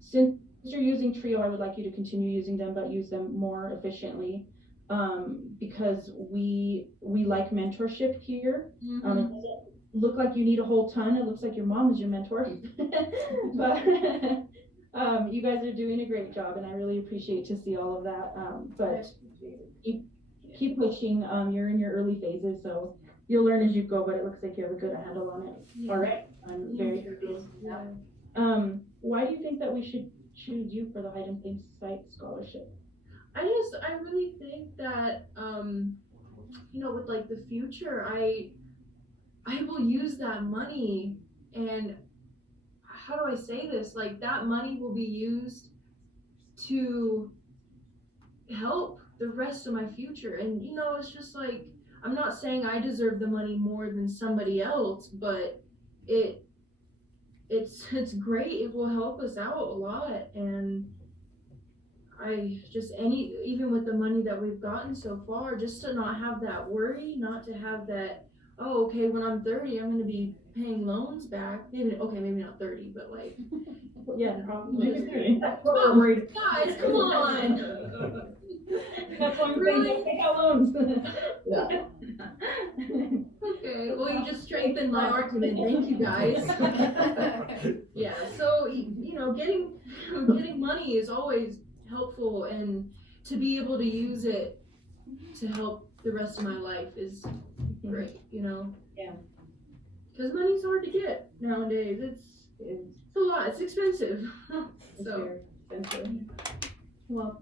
since you're using Trio, I would like you to continue using them, but use them more efficiently, because we like mentorship here. It doesn't look like you need a whole ton. It looks like your mom is your mentor. But you guys are doing a great job, and I really appreciate to see all of that. But keep pushing. You're in your early phases, so you'll learn as you go, but it looks like you have a good handle on it. Yeah. All right. I'm very happy. Why do you think that we should choose you for the Hayden Plains Site Scholarship? I really think that, with like the future, I will use that money, and how do I say this? Like, that money will be used to help the rest of my future. And, it's just like, I'm not saying I deserve the money more than somebody else, but it's great. It will help us out a lot. And I just, even with the money that we've gotten so far, just to not have that worry, not to have that, oh, okay, when I'm 30, I'm going to be paying loans back. Maybe not 30, but like, yeah, probably. That's what we're worried. Guys, come on. That's why we're really? Saying take out loans. Yeah. Okay, well, you just strengthened my argument. Thank you, guys. Yeah, so, getting money is always helpful, and to be able to use it to help the rest of my life is great, Yeah. Because money's hard to get nowadays. It's a lot. It's expensive. So. Expensive. Well,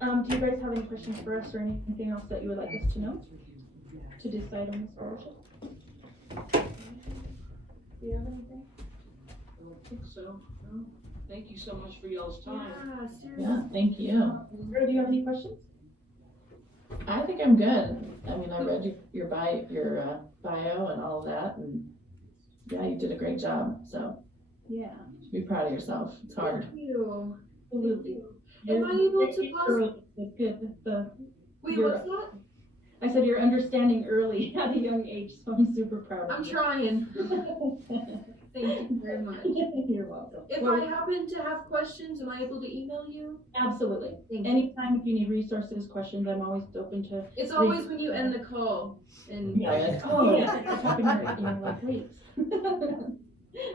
do you guys have any questions for us or anything else that you would like us to know to decide on the scholarship? Do you have anything? I don't think so. No. Thank you so much for y'all's time. Yeah, seriously. Yeah, thank you. Do you have any questions? I think I'm good. I mean, I read your bio and all of that, and yeah, you did a great job. So yeah, you should be proud of yourself. It's hard. Thank you. Absolutely. Am I able to pause? That's good. Wait, what's that? I said you're understanding early at a young age, so I'm super proud of I'm you. trying. Thank you very much. You're welcome. If I happen to have questions, am I able to email you? Absolutely. Thank you. Anytime if you need resources, questions, I'm always open to. It's always when you end the call. And Yeah. Oh yeah. It's happened here, like weeks.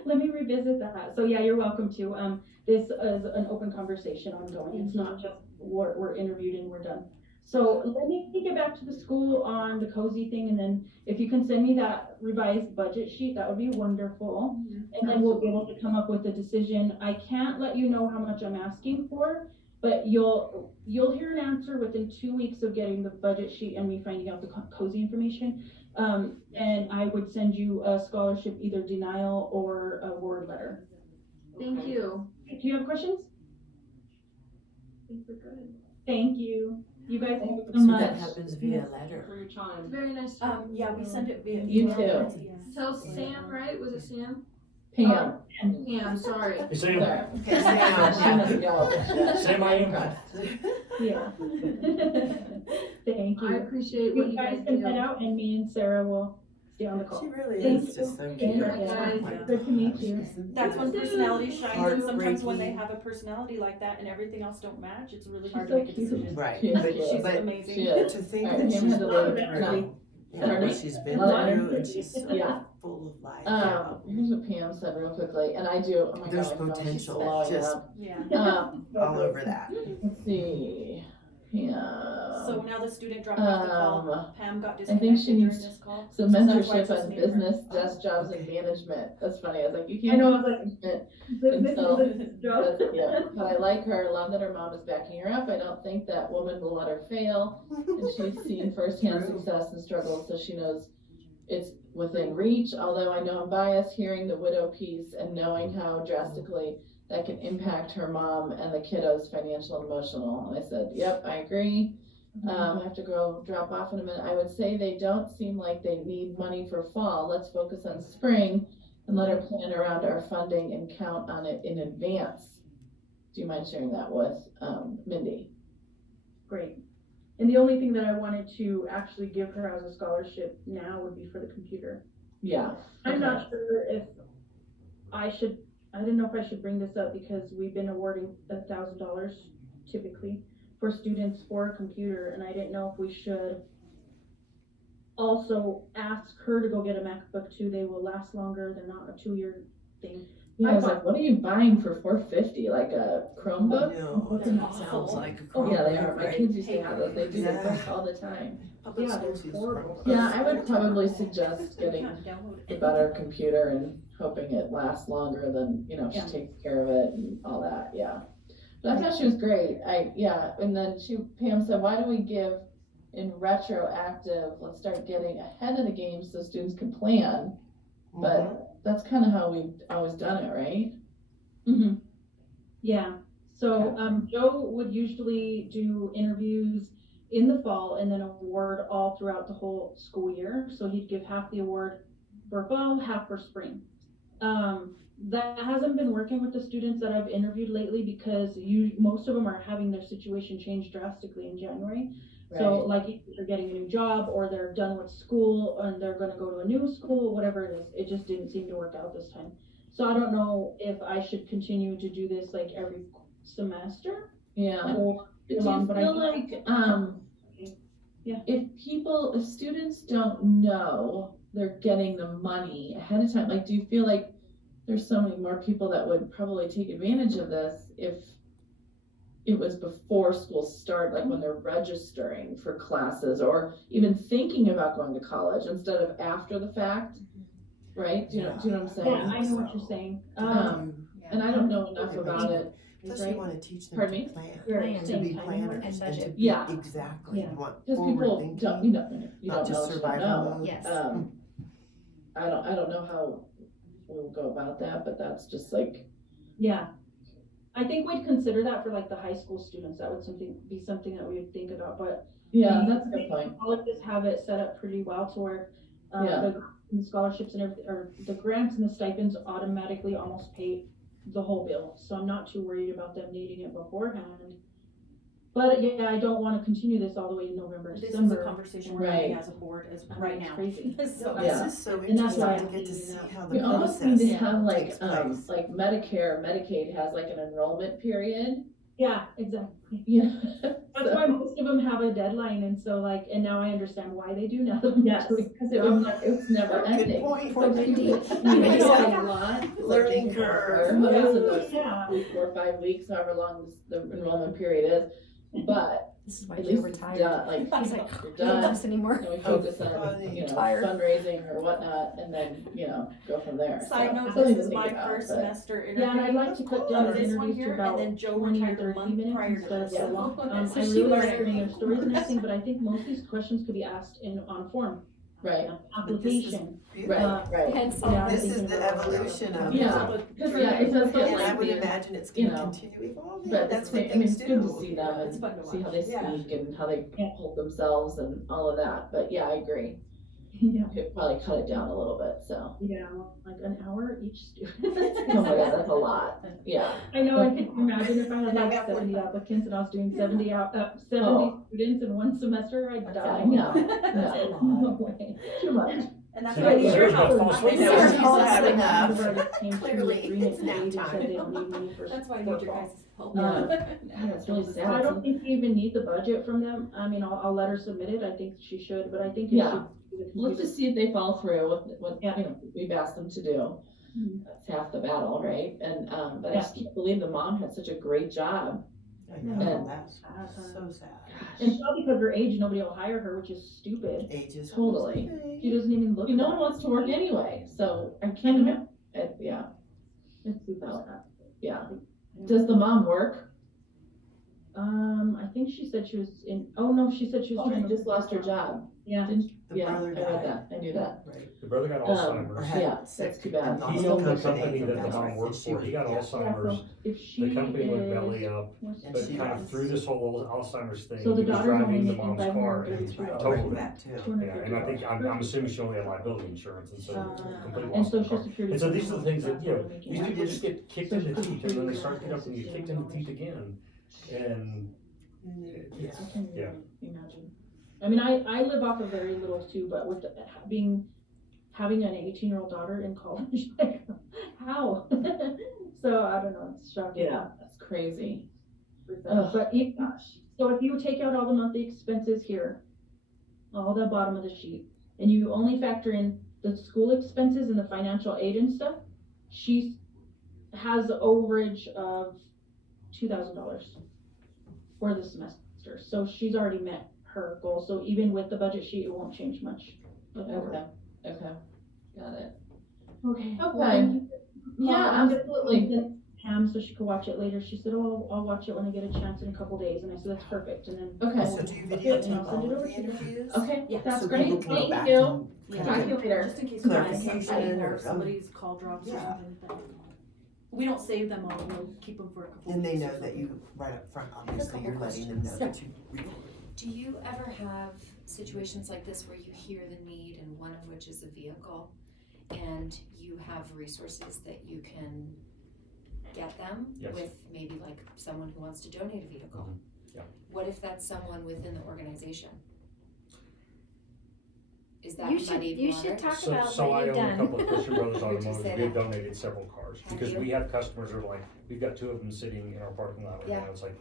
Let me revisit that. So yeah, you're welcome to. This is an open conversation ongoing. It's not just we're interviewed and we're done. So let me get back to the school on the cozy thing, and then if you can send me that revised budget sheet, that would be wonderful. And then we'll be able to come up with a decision. I can't let you know how much I'm asking for, but you'll hear an answer within 2 weeks of getting the budget sheet and me finding out the cozy information. And I would send you a scholarship, either denial or a award letter. Thank you. Do you have questions? I think we're good. Thank you. You guys have so So much. that happens via letter. For your time. Very nice. Yeah, we send it via You email. too. Tell Sam, right? Was it Sam? Pam. Yeah, I'm sorry. Hey, Sam. Okay, Sam. Sam, I am. Yeah. Thank you. I appreciate what You you guys guys can do. head out, and me and Sarah will stay on the call. She really Thank is just so Thank cute. you. guys. Good to meet you. That's when personality shines, and sometimes when they Heartbreaking. have a personality like that and everything else don't match, it's really She's hard so to make a cute. decision. Right, She's but, She's but amazing. She is. to think All right, that Pam she's has a gone little through, no. what she's been Letter. through, and she's so Yeah. full of life. Here's what Pam said real quickly, and I do, oh my There's god, my phone keeps potential, blowing just up. Yeah. all over that. Let's see, Pam. So now the student dropped off the call. Pam got I disconnected think she during needs this call. some So that's why mentorship it's just on me and her. business, desk jobs, and management. That's funny. I was like, you I can't. know, I was like, And so, business job. yeah, but I like her. Love that her mom is backing her up. I don't think that woman will let her fail, and she's seen firsthand success and struggles, so she knows it's within reach. Although I know I'm biased, hearing the widow piece and knowing how drastically that can impact her mom and the kiddos, financial and emotional. And I said, yep, I agree. I have to drop off in a minute. I would say they don't seem like they need money for fall. Let's focus on spring and let her plan around our funding and count on it in advance. Do you mind sharing that with Mindy? Great. And the only thing that I wanted to actually give her as a scholarship now would be for the computer. Yeah. I'm okay. not sure if I didn't know if I should bring this up because we've been awarding $1,000 typically for students for a computer, and I didn't know if we should also ask her to go get a MacBook too. They will last longer. They're not a 2-year thing. Yeah, I was like, what are you buying for $450? Like a Chromebook? No, that sounds like a Oh, yeah, they Chromebook, are. My right? kids used to have those. They do Yeah. that all the time. Public Yeah, schools they're use horrible. Chromebooks. Yeah, I would probably suggest You getting can't download a it. better computer and hoping it lasts longer than, she Yeah. takes care of it and all that, yeah. But I thought she was great. And then Pam said, why do we give in retroactive? Let's start getting ahead of the game so students can plan. But that's kind of how we've always done it, right? Mm-hmm. Yeah. So Joe would usually do interviews in the fall and then award all throughout the whole school year. So he'd give half the award for fall, half for spring. That hasn't been working with the students that I've interviewed lately because most of them are having their situation change drastically in January. So like if they're getting a new job or they're done with school and they're going to go to a new school, whatever it is, it just didn't seem to work out this time. So I don't know if I should continue to do this like every semester. Yeah. Or Do you long, but I feel think- like, Yeah. if students don't know they're getting the money ahead of time, like, do you feel like there's so many more people that would probably take advantage of this if it was before school start, like when they're registering for classes or even thinking about going to college instead of after the fact, right? Do you know what I'm saying? Yeah, I know what you're saying. And I don't know enough about it. Plus you want to teach them Pardon to me? plan, to be planners and to be, Yeah. exactly, you want Because forward people thinking, don't, you don't not know just what you survival know. mode. Yes. I don't know how we'll go about that, but that's just like, Yeah. I think we'd consider that for like the high school students. That would be something that we would think about, but yeah, the that's a good point. colleges have it set up pretty well to where Yeah. the scholarships and everything, or the grants and the stipends automatically almost pay the whole bill. So I'm not too worried about them needing it beforehand. But yeah, I don't want to continue this all the way in November, This is December. a conversation we're having as a board right now. Crazy. So Yeah. This is so And that's interesting why to I'm get to thinking see that. how We the almost need to process have like, takes place. like Medicare, Medicaid has like an enrollment period. Yeah, exactly. Yeah. That's why most of them have a deadline, and so like, and now I understand why they do now. Yes, because it's never Good ending. point. So people, I know. a lot. Learning curve. What is it, those Yeah. 3, 4, 5 weeks, however long the enrollment period is, but This is why at Joe least retired. it's done, like, He's like, you're I don't do done, this anymore. and we focus on, funny. Tired. fundraising or whatnot, and then, go from there. Side So, note, something this to is think my about, first but- semester interview. Yeah, and I'd like to cut down our this one interviews to here, about and then Joe 20 or retired a 30 month minutes prior to instead of this. so long. So I she really like learned. hearing your stories and everything, but I think most of these questions could be asked on form. Right, Application. right, right. Hence, Yeah, This is thinking the about it. evolution of Yeah, because it does get And I would lengthy. imagine it's you gonna know, continue evolving, But that's it's, what I mean, things it's good to do. see them It's fun to and see how watch. they Yeah. speak and how they hold themselves and all of that, but yeah, I agree. Yeah. Could probably cut it down a little bit, so. Yeah, like an hour each student. Oh my god, that's a lot, yeah. I know, I can imagine if I had like 70 applicants and I was doing 70 Oh. students in one semester, I'd die. No, No no, way. too much. And that's So why I need there's your no help. false I witness. need your We've all help. had enough. Clearly, it's nap time. That's why I need your guys' help. Yeah, it's really sad. I don't think you even need the budget from them. I mean, I'll let her submit it. I think she should, but I think it Yeah. should. be the Let's computer. just see if they follow through with what Yeah. you know we've asked them to do. Mhm. That's half the battle, right? And but I Yeah. just can't believe the mom had such a great job. I know, that's so sad. And probably because of her age, nobody will hire her, which is stupid. Age is Totally. She doesn't even look. No that. one wants to work anyway, so I can't imagine. Yeah, It's super No. sad. yeah. Does the mom work? I think she said she was in. Oh no, she said she was Oh, trying she to just lost her job. Yeah. The Yeah, I brother read died. that. I knew that. Right. The brother got Or Alzheimer's. had Yeah, sick that's too bad. and lost He the owned the company, company that the that's mom right. worked for. He got Yeah, Alzheimer's. so if she The company went is- belly up, what's And but she kind of was- through this whole Alzheimer's thing, So the he was daughter's only driving the making mom's car and $532. totaled it. That too. Yeah, and I think, I'm assuming she only had liability insurance, and so completely and lost the Social car. Security. And so these are the things that, you know, Making these that. people just get kicked in the teeth, and then they start to get up and get kicked in the teeth again. And Yeah. I can Yeah. imagine. I mean, I live off of very little too, but with having an 18-year-old daughter in college, like, how? So I don't know, it's shocking. Yeah, that's crazy. But so if you take out all the monthly expenses here, all the bottom of the sheet, and you only factor in the school expenses and the financial aid and stuff, she has the overage of $2,000 for the semester. So she's already met her goal. So even with the budget sheet, it won't change much. Okay, okay, got it. Okay. Okay. Yeah, absolutely. Pam, so she could watch it later. She said, "Oh, I'll watch it when I get a chance in a couple days." And I said, "That's perfect." And then Okay. So do you videotape all of the interviews? Okay, Yeah. that's So great. people can go Thank back you. and Yeah. Talk to you later. Just in case Clarification or or, somebody's call drops or yeah. something. But we don't save them all. We'll keep them for a couple. And they weeks or know that something. you, right up front, obviously, you're letting them know that you recorded. Do you ever have situations like this where you hear the need and one of which is a vehicle and you have resources that you can get them Yes. with maybe like someone who wants to donate a vehicle? Yeah. What if that's someone within the organization? Is that You should muddied you water? should talk So, about so what I you've own a done. couple of Christian Brothers Would you Automotive. say We've that? donated several cars Have because you? we have customers who are like, we've got 2 of them sitting in our parking lot right Yeah. now. It's like,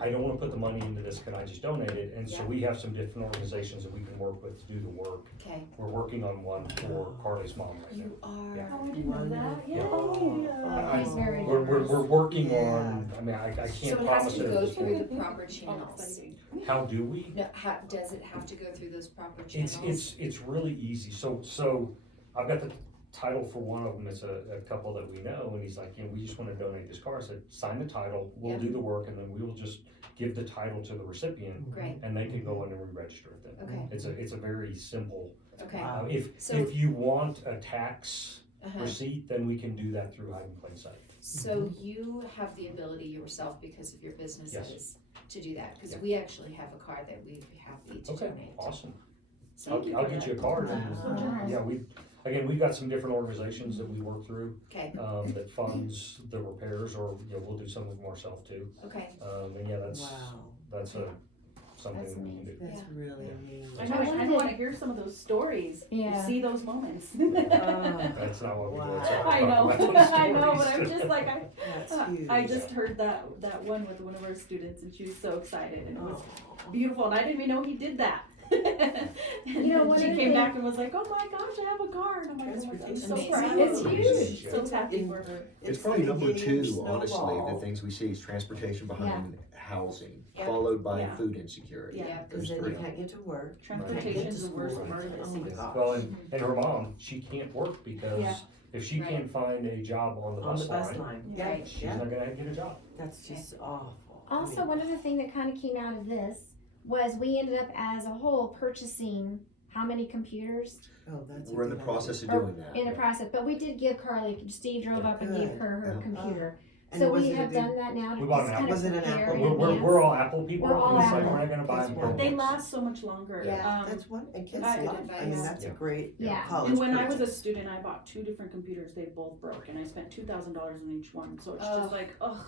I don't want to put the money into this. Can I just donate it? And so Yeah. we have some different organizations that we can work with to do the work. Okay. We're working on one for Carly's mom right now. You are. Yeah. Oh, I didn't know that. Yeah. Yay. He's very We're generous. working on, I mean, I So can't it has promise to it go at this through point. the proper Oh, channels. exciting. How do we? No, does it have to go through those proper channels? It's really easy. So I've got the title for one of them. It's a couple that we know, and he's like, you know, we just want to donate this car. I said, sign the title, we'll Yep. do the work, and then we will just give the title to the recipient, Great. and they can go in and re-register it then. Okay. It's a very simple. Okay. If So- you want a tax Uh-huh. receipt, then we can do that through Hide in Plain Sight. So you have the ability yourself because of your businesses to do that, because Yeah. we actually have a car that we'd be happy to Okay, donate. awesome. So I'll get you a card. And, So generous. yeah, we've got some different organizations that we work through. Okay. That funds the repairs, or we'll do some of them ourselves too. Okay. And yeah, that's Wow. something That's that we can do. That's really amazing. I know. I kind of want to hear some of those stories. Yeah. See those moments. That's not what we do. It's I know. talk about those I know, but stories. I'm just like That's huge. I just heard that one with one of our students, and she was so excited, and it was beautiful, and I didn't even know he did that. And You know, one she of the came things- back and was like, "Oh my gosh, I have a car!" And I'm like, "Oh my God, I'm so Amazing. proud." It's huge. So happy for her. It's probably number getting 2, honestly, snowball. the things we see is transportation behind housing, Yeah. followed by Yeah. food insecurity. Yeah. Because Those then 3. you can't get to work. Transportation is the worst Right. part of Oh my this. gosh. Well, and her mom, she can't work because Yeah. if she Right. can't find a job on the On bus the bus line, line. Yeah. Yeah, she's yeah. not gonna get a job. That's just awful. Also, one other thing that kind of came out of this was we ended up as a whole purchasing how many computers Oh, that's. We're in the process of Or doing that. in the process, but we did give Carly, Steve drove up and gave her her Yeah. computer. And So was we it a have big- done that now to We bought just an kind Apple. of Was it an prepare Apple? in We're advance. all Apple people. We're all and it's like, Apple. we're not gonna buy That's them. wonderful. They last so much longer. Yeah. That's one, and kids I- love, I mean, that's a Yeah. great Yeah. college And when I was a purchase. student, I bought 2 different computers. They both broke, and I spent $2,000 on each one. So it's Ugh. just like, ugh.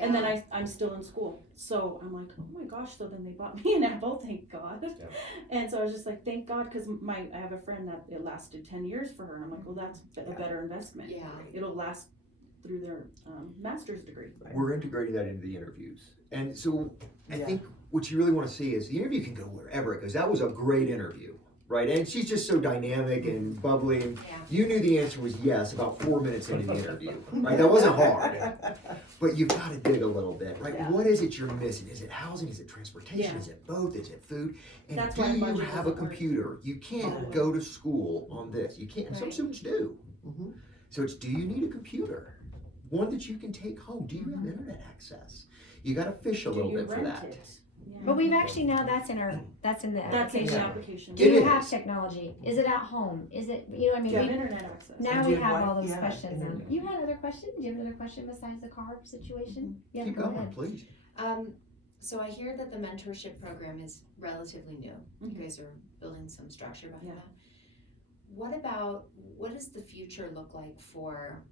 And then I'm still in school. So I'm like, oh my gosh, so then they bought me an apple, thank God. Yeah. And so I was just like, thank God, because I have a friend that it lasted 10 years for her. And I'm like, well, that's a better investment. Yeah. It'll last through their master's degree. We're integrating that into the interviews. And so I Yeah. think what you really want to see is the interview can go wherever it goes. That was a great interview, right? And she's just so dynamic and bubbly. And you knew the answer was yes about 4 minutes into the interview, right? That wasn't hard. But you've got to dig a little bit, right? Yeah. What is it you're missing? Is it housing? Is it transportation? Yeah. Is it both? Is it food? And That's do why you budget have a doesn't work. computer? You can't Yeah. go to school on this. You can't. And some Right. students do. Mhm. So it's, do you need a computer? One that you can take home. Do you have internet access? You got to fish a Do little you bit for rent that. it? Yeah. But we've actually now that's in the That's in the application. application. Do It you is. have technology? Is it at home? Is it, you know what I Do mean? you have We- internet access? Now And we do you have have all those Wi- yeah, questions. internet. You had another question? Do you have another question besides the car situation? Yeah, Keep go going, ahead. please. So I hear that the mentorship program is relatively new. Mhm. You guys are building some structure behind Yeah. that. What does the future look like for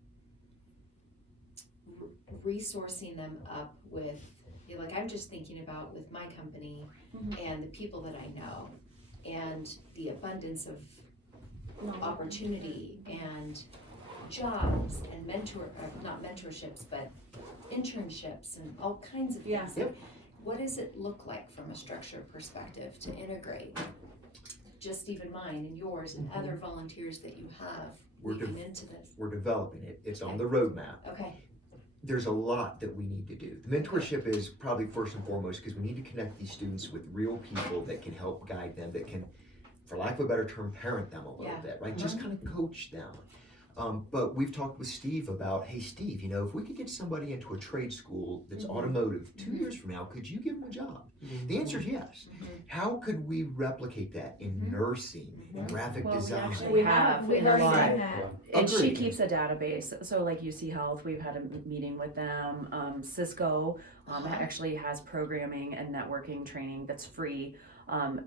resourcing them up with, you know, like I'm just thinking about with my company Mhm. and the people that I know and the abundance of No. opportunity and jobs and not mentorships, but internships and all kinds of Yeah. things. Like, what does it look like from a structure perspective to integrate just even mine and yours and other volunteers that you have We're weaving de- into this? We're developing it. It's on the roadmap. Okay. There's a lot that we need to do. The mentorship is probably first and foremost because we need to connect these students with real people that can help guide them, that can, for lack of a better term, parent them a little Yeah. bit, right? Just kind of coach them. But we've talked with Steve about, hey, Steve, you know, if we could get somebody into a trade school that's automotive 2 years from now, could you give them a job? The answer is yes. How could we replicate that in nursing, in graphic Well, we design? actually have We've in already our- done that. And she Agreed. keeps a database. So like UC Health, we've had a meeting with them. Cisco actually has programming and networking training that's free.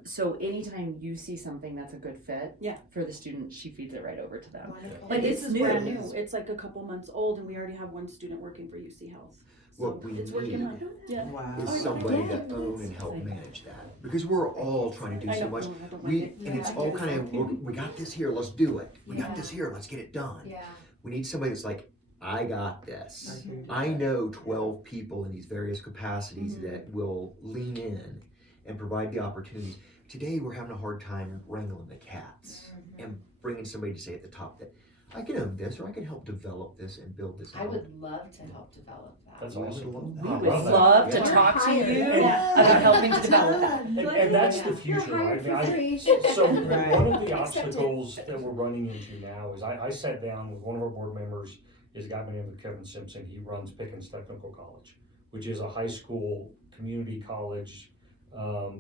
So anytime you see something that's a good fit for the student, she feeds it right over to them. And it's this is new. brand new. It's like a couple months old, and we already have one student working for UC Health. So What we it's working need on. Yeah. Wow. is somebody to own and help manage that. Because we're all trying to do I so don't much. know, I don't like We, it. and it's Yeah, I all do kind of, this. we got this here, let's do it. We got Yeah. this here, let's get it done. Yeah. We need somebody that's like, I got this. Mhm. I know 12 people in these various capacities Mm-hmm. that will lean in and provide the opportunities. Today, we're having a hard time wrangling the cats Mm-hmm. and bringing somebody to say at the top that I can own this or I can help develop this and build this I out. would love to help develop that. That's We would awesome. love that. We I would love that. love to Yeah. talk to you Yeah. about helping to develop that. And that's the future, right? I mean, so Right. one of the obstacles that we're running into now is I sat down with one of our board members, is a guy by the name of Kevin Simpson. He runs Pickens Technical College, which is a high school community college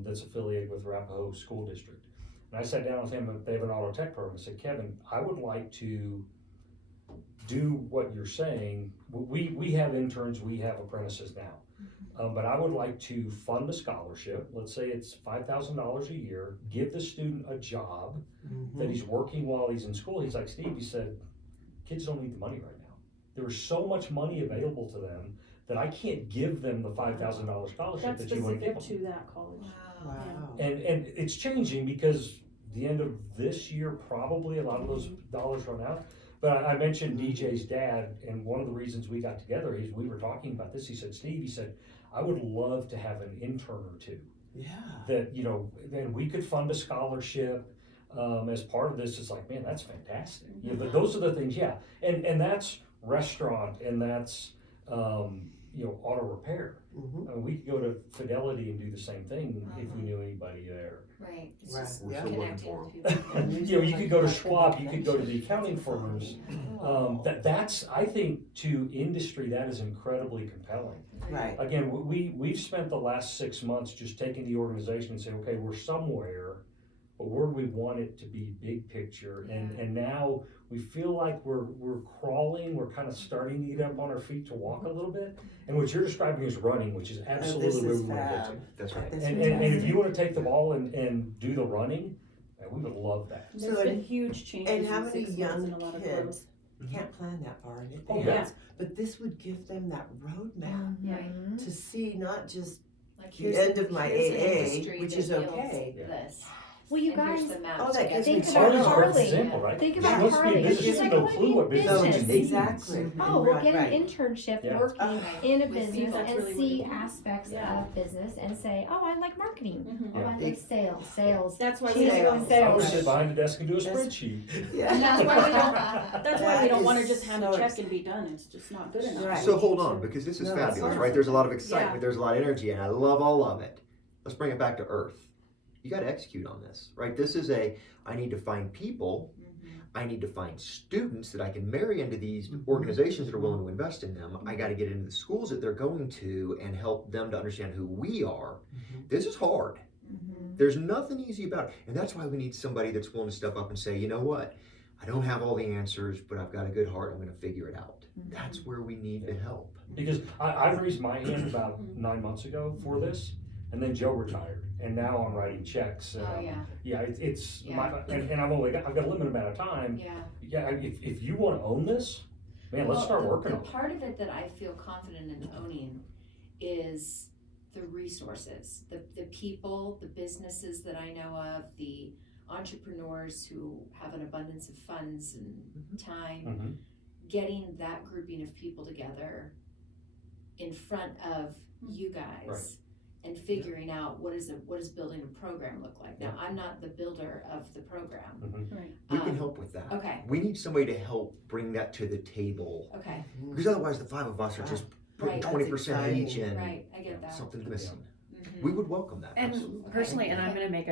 that's affiliated with Arapahoe School District. And I sat down with him, and they have an auto tech program. I said, Kevin, I would like to do what you're saying. We have interns, we have apprentices now. But I would like to fund a scholarship. Let's say it's $5,000 a year, give the student a job that he's working while he's in school. He's like, Steve, he said, kids don't need the money right now. There's so much money available to them that I can't give them the $5,000 scholarship That's that you want to give specific them. to that college. Wow. And it's changing because the end of this year, probably a lot of those dollars run out. But I mentioned DJ's dad, and one of the reasons we got together is we were talking about this. He said, Steve, he said, I would love to have an intern or two Yeah. that, you know, then we could fund a scholarship as part of this. It's like, man, that's fantastic. Yeah, but those are the things, yeah. And that's restaurant, and that's, you know, auto repair. We could go to Fidelity and do the same thing if we knew anybody there. Right. It's Right. just We're still looking connecting for with 'em. people. You know, you could go to Schwab, you could go to the accounting firms. That's, I think, to industry, that is incredibly compelling. Right. Again, we've spent the last 6 months just taking the organization and saying, okay, we're somewhere, but where do we want it to be big picture? And now we feel like we're crawling, we're kind of starting to get up on our feet to walk a little bit. And what you're describing is running, which is absolutely where we want to get to. That's right. That's And if you want to take the ball and do the running, we would love that. There's So, been huge changes And how in many 6 months young and a lot of kids growth. You can't plan that far in Oh, advance. yeah. But this would give them that roadmap Right. to see not just Like the here's end of my here's an AA, industry which that is yields okay. This. Well, you And here's guys, the map Oh, to that get gives there. me think so about much Carly. more. Example, right? Think She about wants to be a Carly. business, She's she like, know "Oh, I clue need what business business." needs. Exactly. Oh, we'll get Right. an internship Yeah. working Okay. in a With business people. That's and really see what it is. aspects Yeah. of business and say, oh, I like marketing. Mhm. Oh, I like sales. That's why She's we doing don't. I would sales. sit behind the desk and do a That's- spreadsheet. Yeah. And that's why we don't. That's why we That don't want to is just hand a so check and be done. It's just not good enough. Right. So hold on, because this is No, that's fabulous, awesome. right? There's a lot of excitement, Yeah. there's a lot of energy, and I love all of it. Let's bring it back to earth. You got to execute on this, right? This is I need to find people, I need to find students that I can marry into these organizations that are willing to invest in them. I got to get into the schools that they're going to and help them to understand who we are. This is hard. There's nothing easy about it. And that's why we need somebody that's willing to step up and say, you know what? I don't have all the answers, but I've got a good heart. I'm going to figure it out. That's where we need the help. Because I raised my hand about 9 months ago for this, and then Joe retired, and now I'm writing checks. Oh, yeah. Yeah, it's Yeah. and I've got a limited amount of time. Yeah. Yeah, if you want to own this, man, let's start working the on it. part of it that I feel confident in owning is the resources, the people, the businesses that I know of, the entrepreneurs who have an abundance of funds and time, Mhm. getting that grouping of people together in front of you guys. Right. And figuring out what does building a program look like. Now, I'm not the builder of the program. Right. We can help with that. Okay. We need somebody to help bring that to the table. Okay. Because otherwise, the five of us are just putting Right. 20% each in. Right, I get that. Something's missing. Mhm. We would welcome that. And absolutely. personally, and I'm gonna make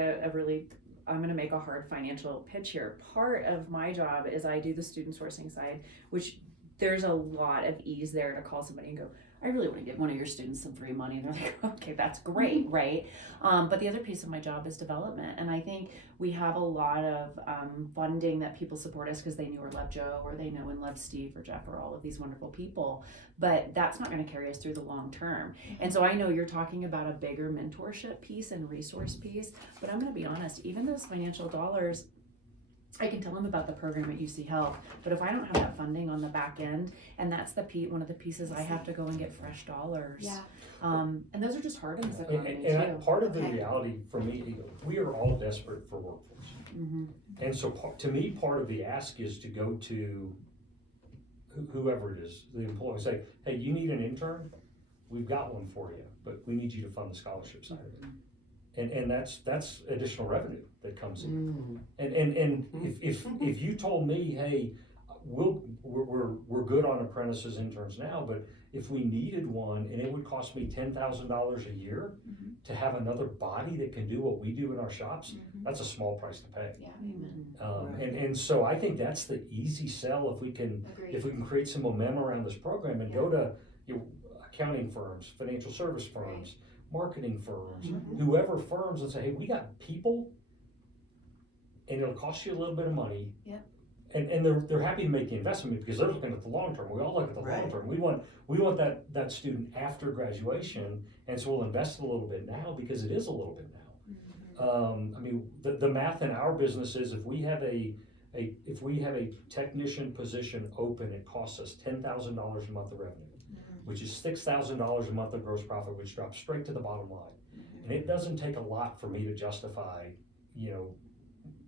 I'm gonna make a hard financial pitch here. Part of my job is I do the student sourcing side, which there's a lot of ease there to call somebody and go, I really want to give one of your students some free money. And they're like, okay, that's great, right? But the other piece of my job is development. And I think we have a lot of funding that people support us because they knew or loved Joe, or they know and love Steve or Jeff or all of these wonderful people. But that's not going to carry us through the long term. And so I know you're talking about a bigger mentorship piece and resource piece, but I'm going to be honest, even those financial dollars, I can tell them about the program at UC Health, but if I don't have that funding on the back end, and that's one of the pieces I have to go and get fresh dollars. Yeah. And those are just hard in this And, economy and too. part of the Okay. reality for me, we are all desperate for workforce. Mm-hmm. And so to me, part of the ask is to go to whoever it is, the employer, say, hey, you need an intern? We've got one for you, but we need you to fund the scholarship side of it. And that's additional revenue that comes in. And if you told me, hey, we're good on apprentices, interns now, but if we needed one and it would cost me $10,000 a year to have another body that can do what we do in our shops, that's a small price to pay. Yeah. And so I think that's the easy sell if we can Agreed. create some momentum around this program and go to accounting firms, financial service firms, marketing firms, whoever firms, and say, hey, we got people, and it'll cost you a little bit of money. Yeah. And they're happy to make the investment because they're looking at the long term. We all look at the long term. We want that student after graduation, and so we'll invest a little bit now because it is a little bit now. I mean, the math in our business is if we have a technician position open, it costs us $10,000 a month of revenue, which is $6,000 a month of gross profit, which drops straight to the bottom line. And it doesn't take a lot for me to justify,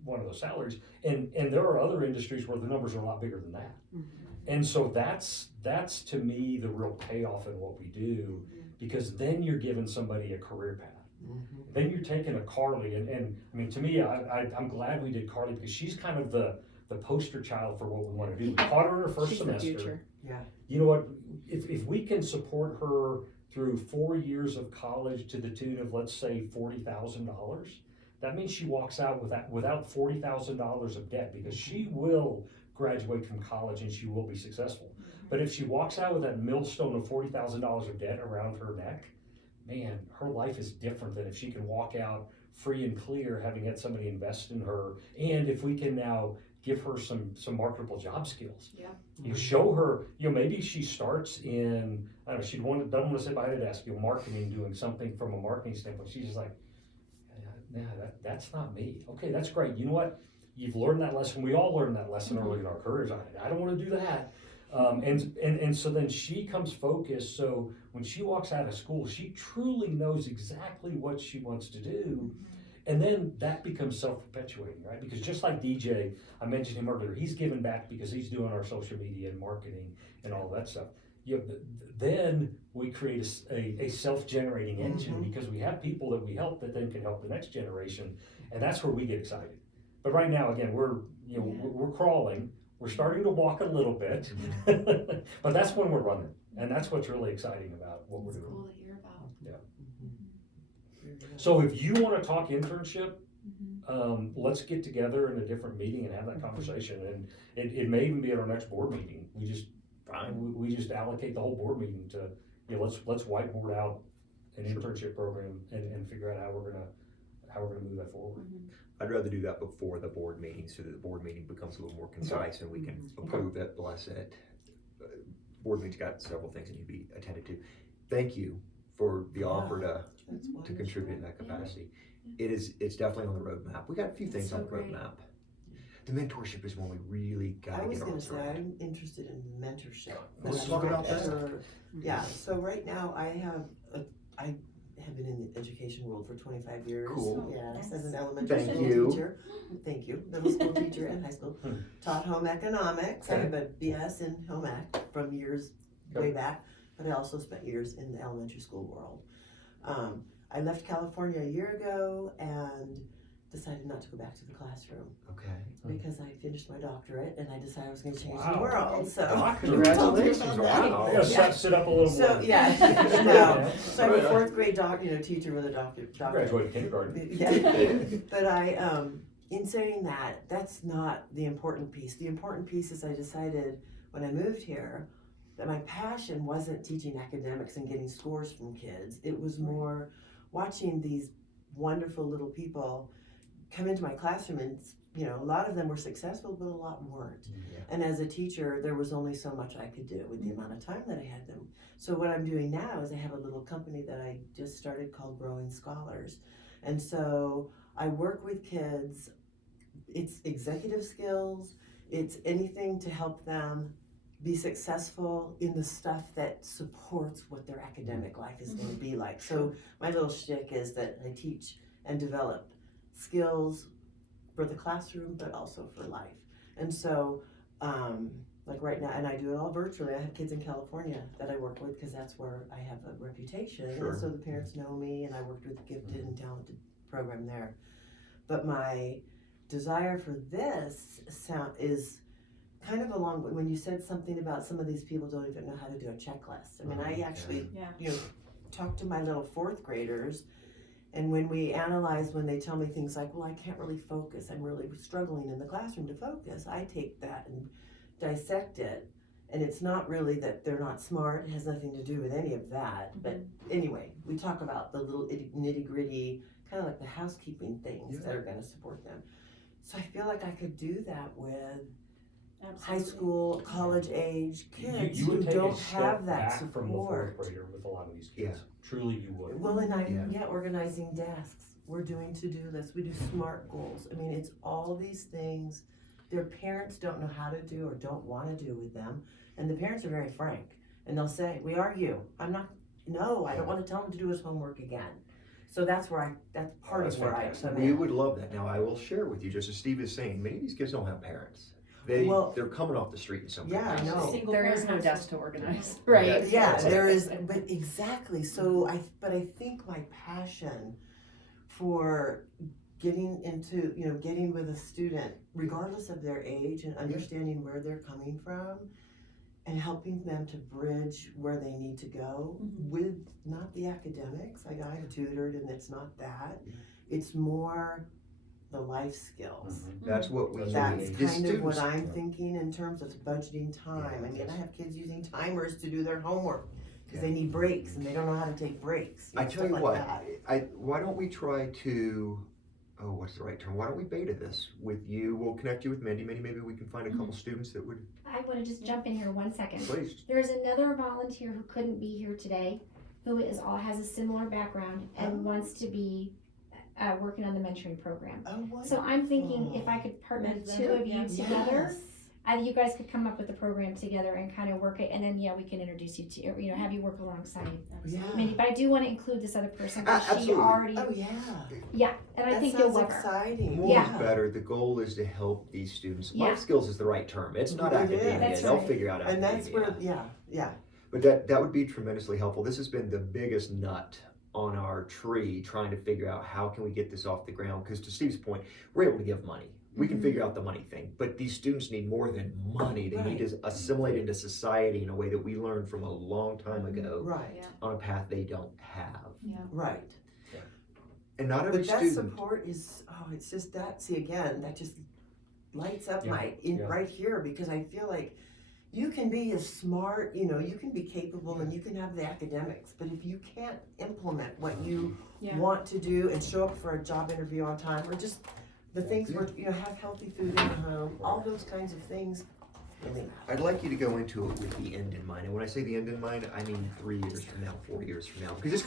one of those salaries. And there are other industries where the numbers are a lot bigger than that. And so that's to me the real payoff in what we do, because then you're giving somebody a career path. Then you're taking a Carly, and I mean, to me, I'm glad we did Carly because she's kind of the poster child for what we want to do. We caught her in her first She's the semester. future. Yeah. You know what? If we can support her through 4 years of college to the tune of, let's say, $40,000, that means she walks out without $40,000 of debt, because she will graduate from college and she will be successful. But if she walks out with that millstone of $40,000 of debt around her neck, man, her life is different than if she can walk out free and clear, having had somebody invest in her. And if we can now give her some marketable job skills. Yeah. You show her, maybe she starts in, I don't know, doesn't want to sit behind a desk, marketing, doing something from a marketing standpoint. She's just like, that's not me. Okay, that's great. You know what? you've learned that lesson. We all learned that lesson early in our careers. I don't want to do that. And so then she comes focused. So when she walks out of school, she truly knows exactly what she wants to do. And then that becomes self-perpetuating, right? Because just like DJ, I mentioned him earlier, he's giving back because he's doing our social media and marketing and all that stuff. Then we create a self-generating engine because we have people that we help that then can help the next generation. And that's where we get excited. But right now, again, we're crawling. We're starting to walk a little bit, but that's when we're running. And that's what's really exciting about what we're doing. Cool to hear about. Yeah. So if you want to talk internship, let's get together in a different meeting and have that conversation. And it may even be at our next board meeting. We just allocate the whole board meeting to, let's whiteboard out an internship program and figure out how we're gonna move that forward. I'd rather do that before the board meeting so that the board meeting becomes a little more concise and we can approve it, bless it. Board meeting's got several things that need to be attended to. Thank you for the offer to contribute in that capacity. It's definitely on the roadmap. We got a few things on the roadmap. The mentorship is one we really got to get on. I was going to say, I'm interested in mentorship. Let's talk about that. Yeah, so right now I have been in the education world for 25 years. Cool. Yes, as an elementary school teacher. Thank you. Middle school teacher and high school. Taught home economics. I have a BS in home ec from years way back, but I also spent years in the elementary school world. I left California a year ago and decided not to go back to the classroom. Okay. Because I finished my doctorate and I decided I was going to change the world. So congratulations! Wow. You gotta sit up a little more. So yeah, no. So I'm a fourth grade teacher with a doctorate. Graduated kindergarten. Yeah. But I, in saying that, that's not the important piece. The important piece is I decided when I moved here that my passion wasn't teaching academics and getting scores from kids. It was more watching these wonderful little people come into my classroom and, a lot of them were successful, but a lot weren't. Yeah. And as a teacher, there was only so much I could do with the amount of time that I had them. So what I'm doing now is I have a little company that I just started called Growing Scholars. And so I work with kids. It's executive skills. It's anything to help them be successful in the stuff that supports what their academic life is going to be like. So my little shtick is that I teach and develop skills for the classroom, but also for life. And so, like right now, and I do it all virtually. I have kids in California that I work with because that's where I have a reputation. Sure. And so the parents know me, and I worked with the gifted and talented program there. But my desire for this is kind of along when you said something about some of these people don't even know how to do a checklist. I mean, I actually, talked to my little fourth graders. And when we analyze, when they tell me things like, well, I can't really focus, I'm really struggling in the classroom to focus, I take that and dissect it. And it's not really that they're not smart, it has nothing to do with any of that. But anyway, we talk about the little nitty gritty, kind of like the housekeeping things that are going to support them. So I feel like I could do that with high school, college age kids you would who take don't a step have that back support. from the fourth grader with a lot of these kids. Truly, you would. Well, and organizing desks. We're doing to-do lists. We do SMART goals. I mean, it's all these things their parents don't know how to do or don't want to do with them. And the parents are very frank. And they'll say, we argue. I don't want to tell him to do his homework again. So that's part of where I come in. We would love that. Now, I will share with you, just as Steve is saying, many of these kids don't have parents. They're coming off the street in some capacity. I know. There is no desk to organize. Right. Yeah, there is, but exactly. So I think my passion for getting with a student, regardless of their age and understanding where they're coming from and helping them to bridge where they need to go with not the academics. I have tutored and it's not that. It's more the life skills. That's what we need. That's kind of what I'm thinking in terms of budgeting time. I mean, I have kids using timers to do their homework because they need breaks and they don't know how to take breaks. I tell you what, why don't we try to, what's the right term? Why don't we beta this with you? We'll connect you with Mindy. Maybe we can find a couple students that would. I want to just jump in here 1 second. Please. There's another volunteer who couldn't be here today, who has a similar background and wants to be working on the mentoring program. Oh, So I'm thinking if I could partner the two of you together, you guys could come up with the program together and kind of work it, and then we can introduce you to, have you work alongside Mindy. But I do want to include this other person because she Absolutely. already. Oh, yeah. Yeah, and I That think you'll sounds love her. exciting. More Yeah. is better. The goal is to help these students. Yeah. Life skills is the right term. It's not It is. academia. That's They'll right. figure out And that's academia. where, But that would be tremendously helpful. This has been the biggest nut on our tree, trying to figure out how can we get this off the ground. Because to Steve's point, we're able to give money. We can figure out the money thing, but these students need more than money. They need to assimilate into society in a way that we learned from a long time ago right, on a path they don't have. right. And not every But that student. support is, it's just that, see again, that just lights up Yeah. right here, because I feel like you can be as smart, you can be capable and you can have the academics, but if you can't implement what you want to do and show up for a job interview on time, or just the things where, have healthy food in the home, all those kinds of things really matter. I'd like you to go into it with the end in mind. And when I say the end in mind, I mean 3 years from now, 4 years from now. Because it's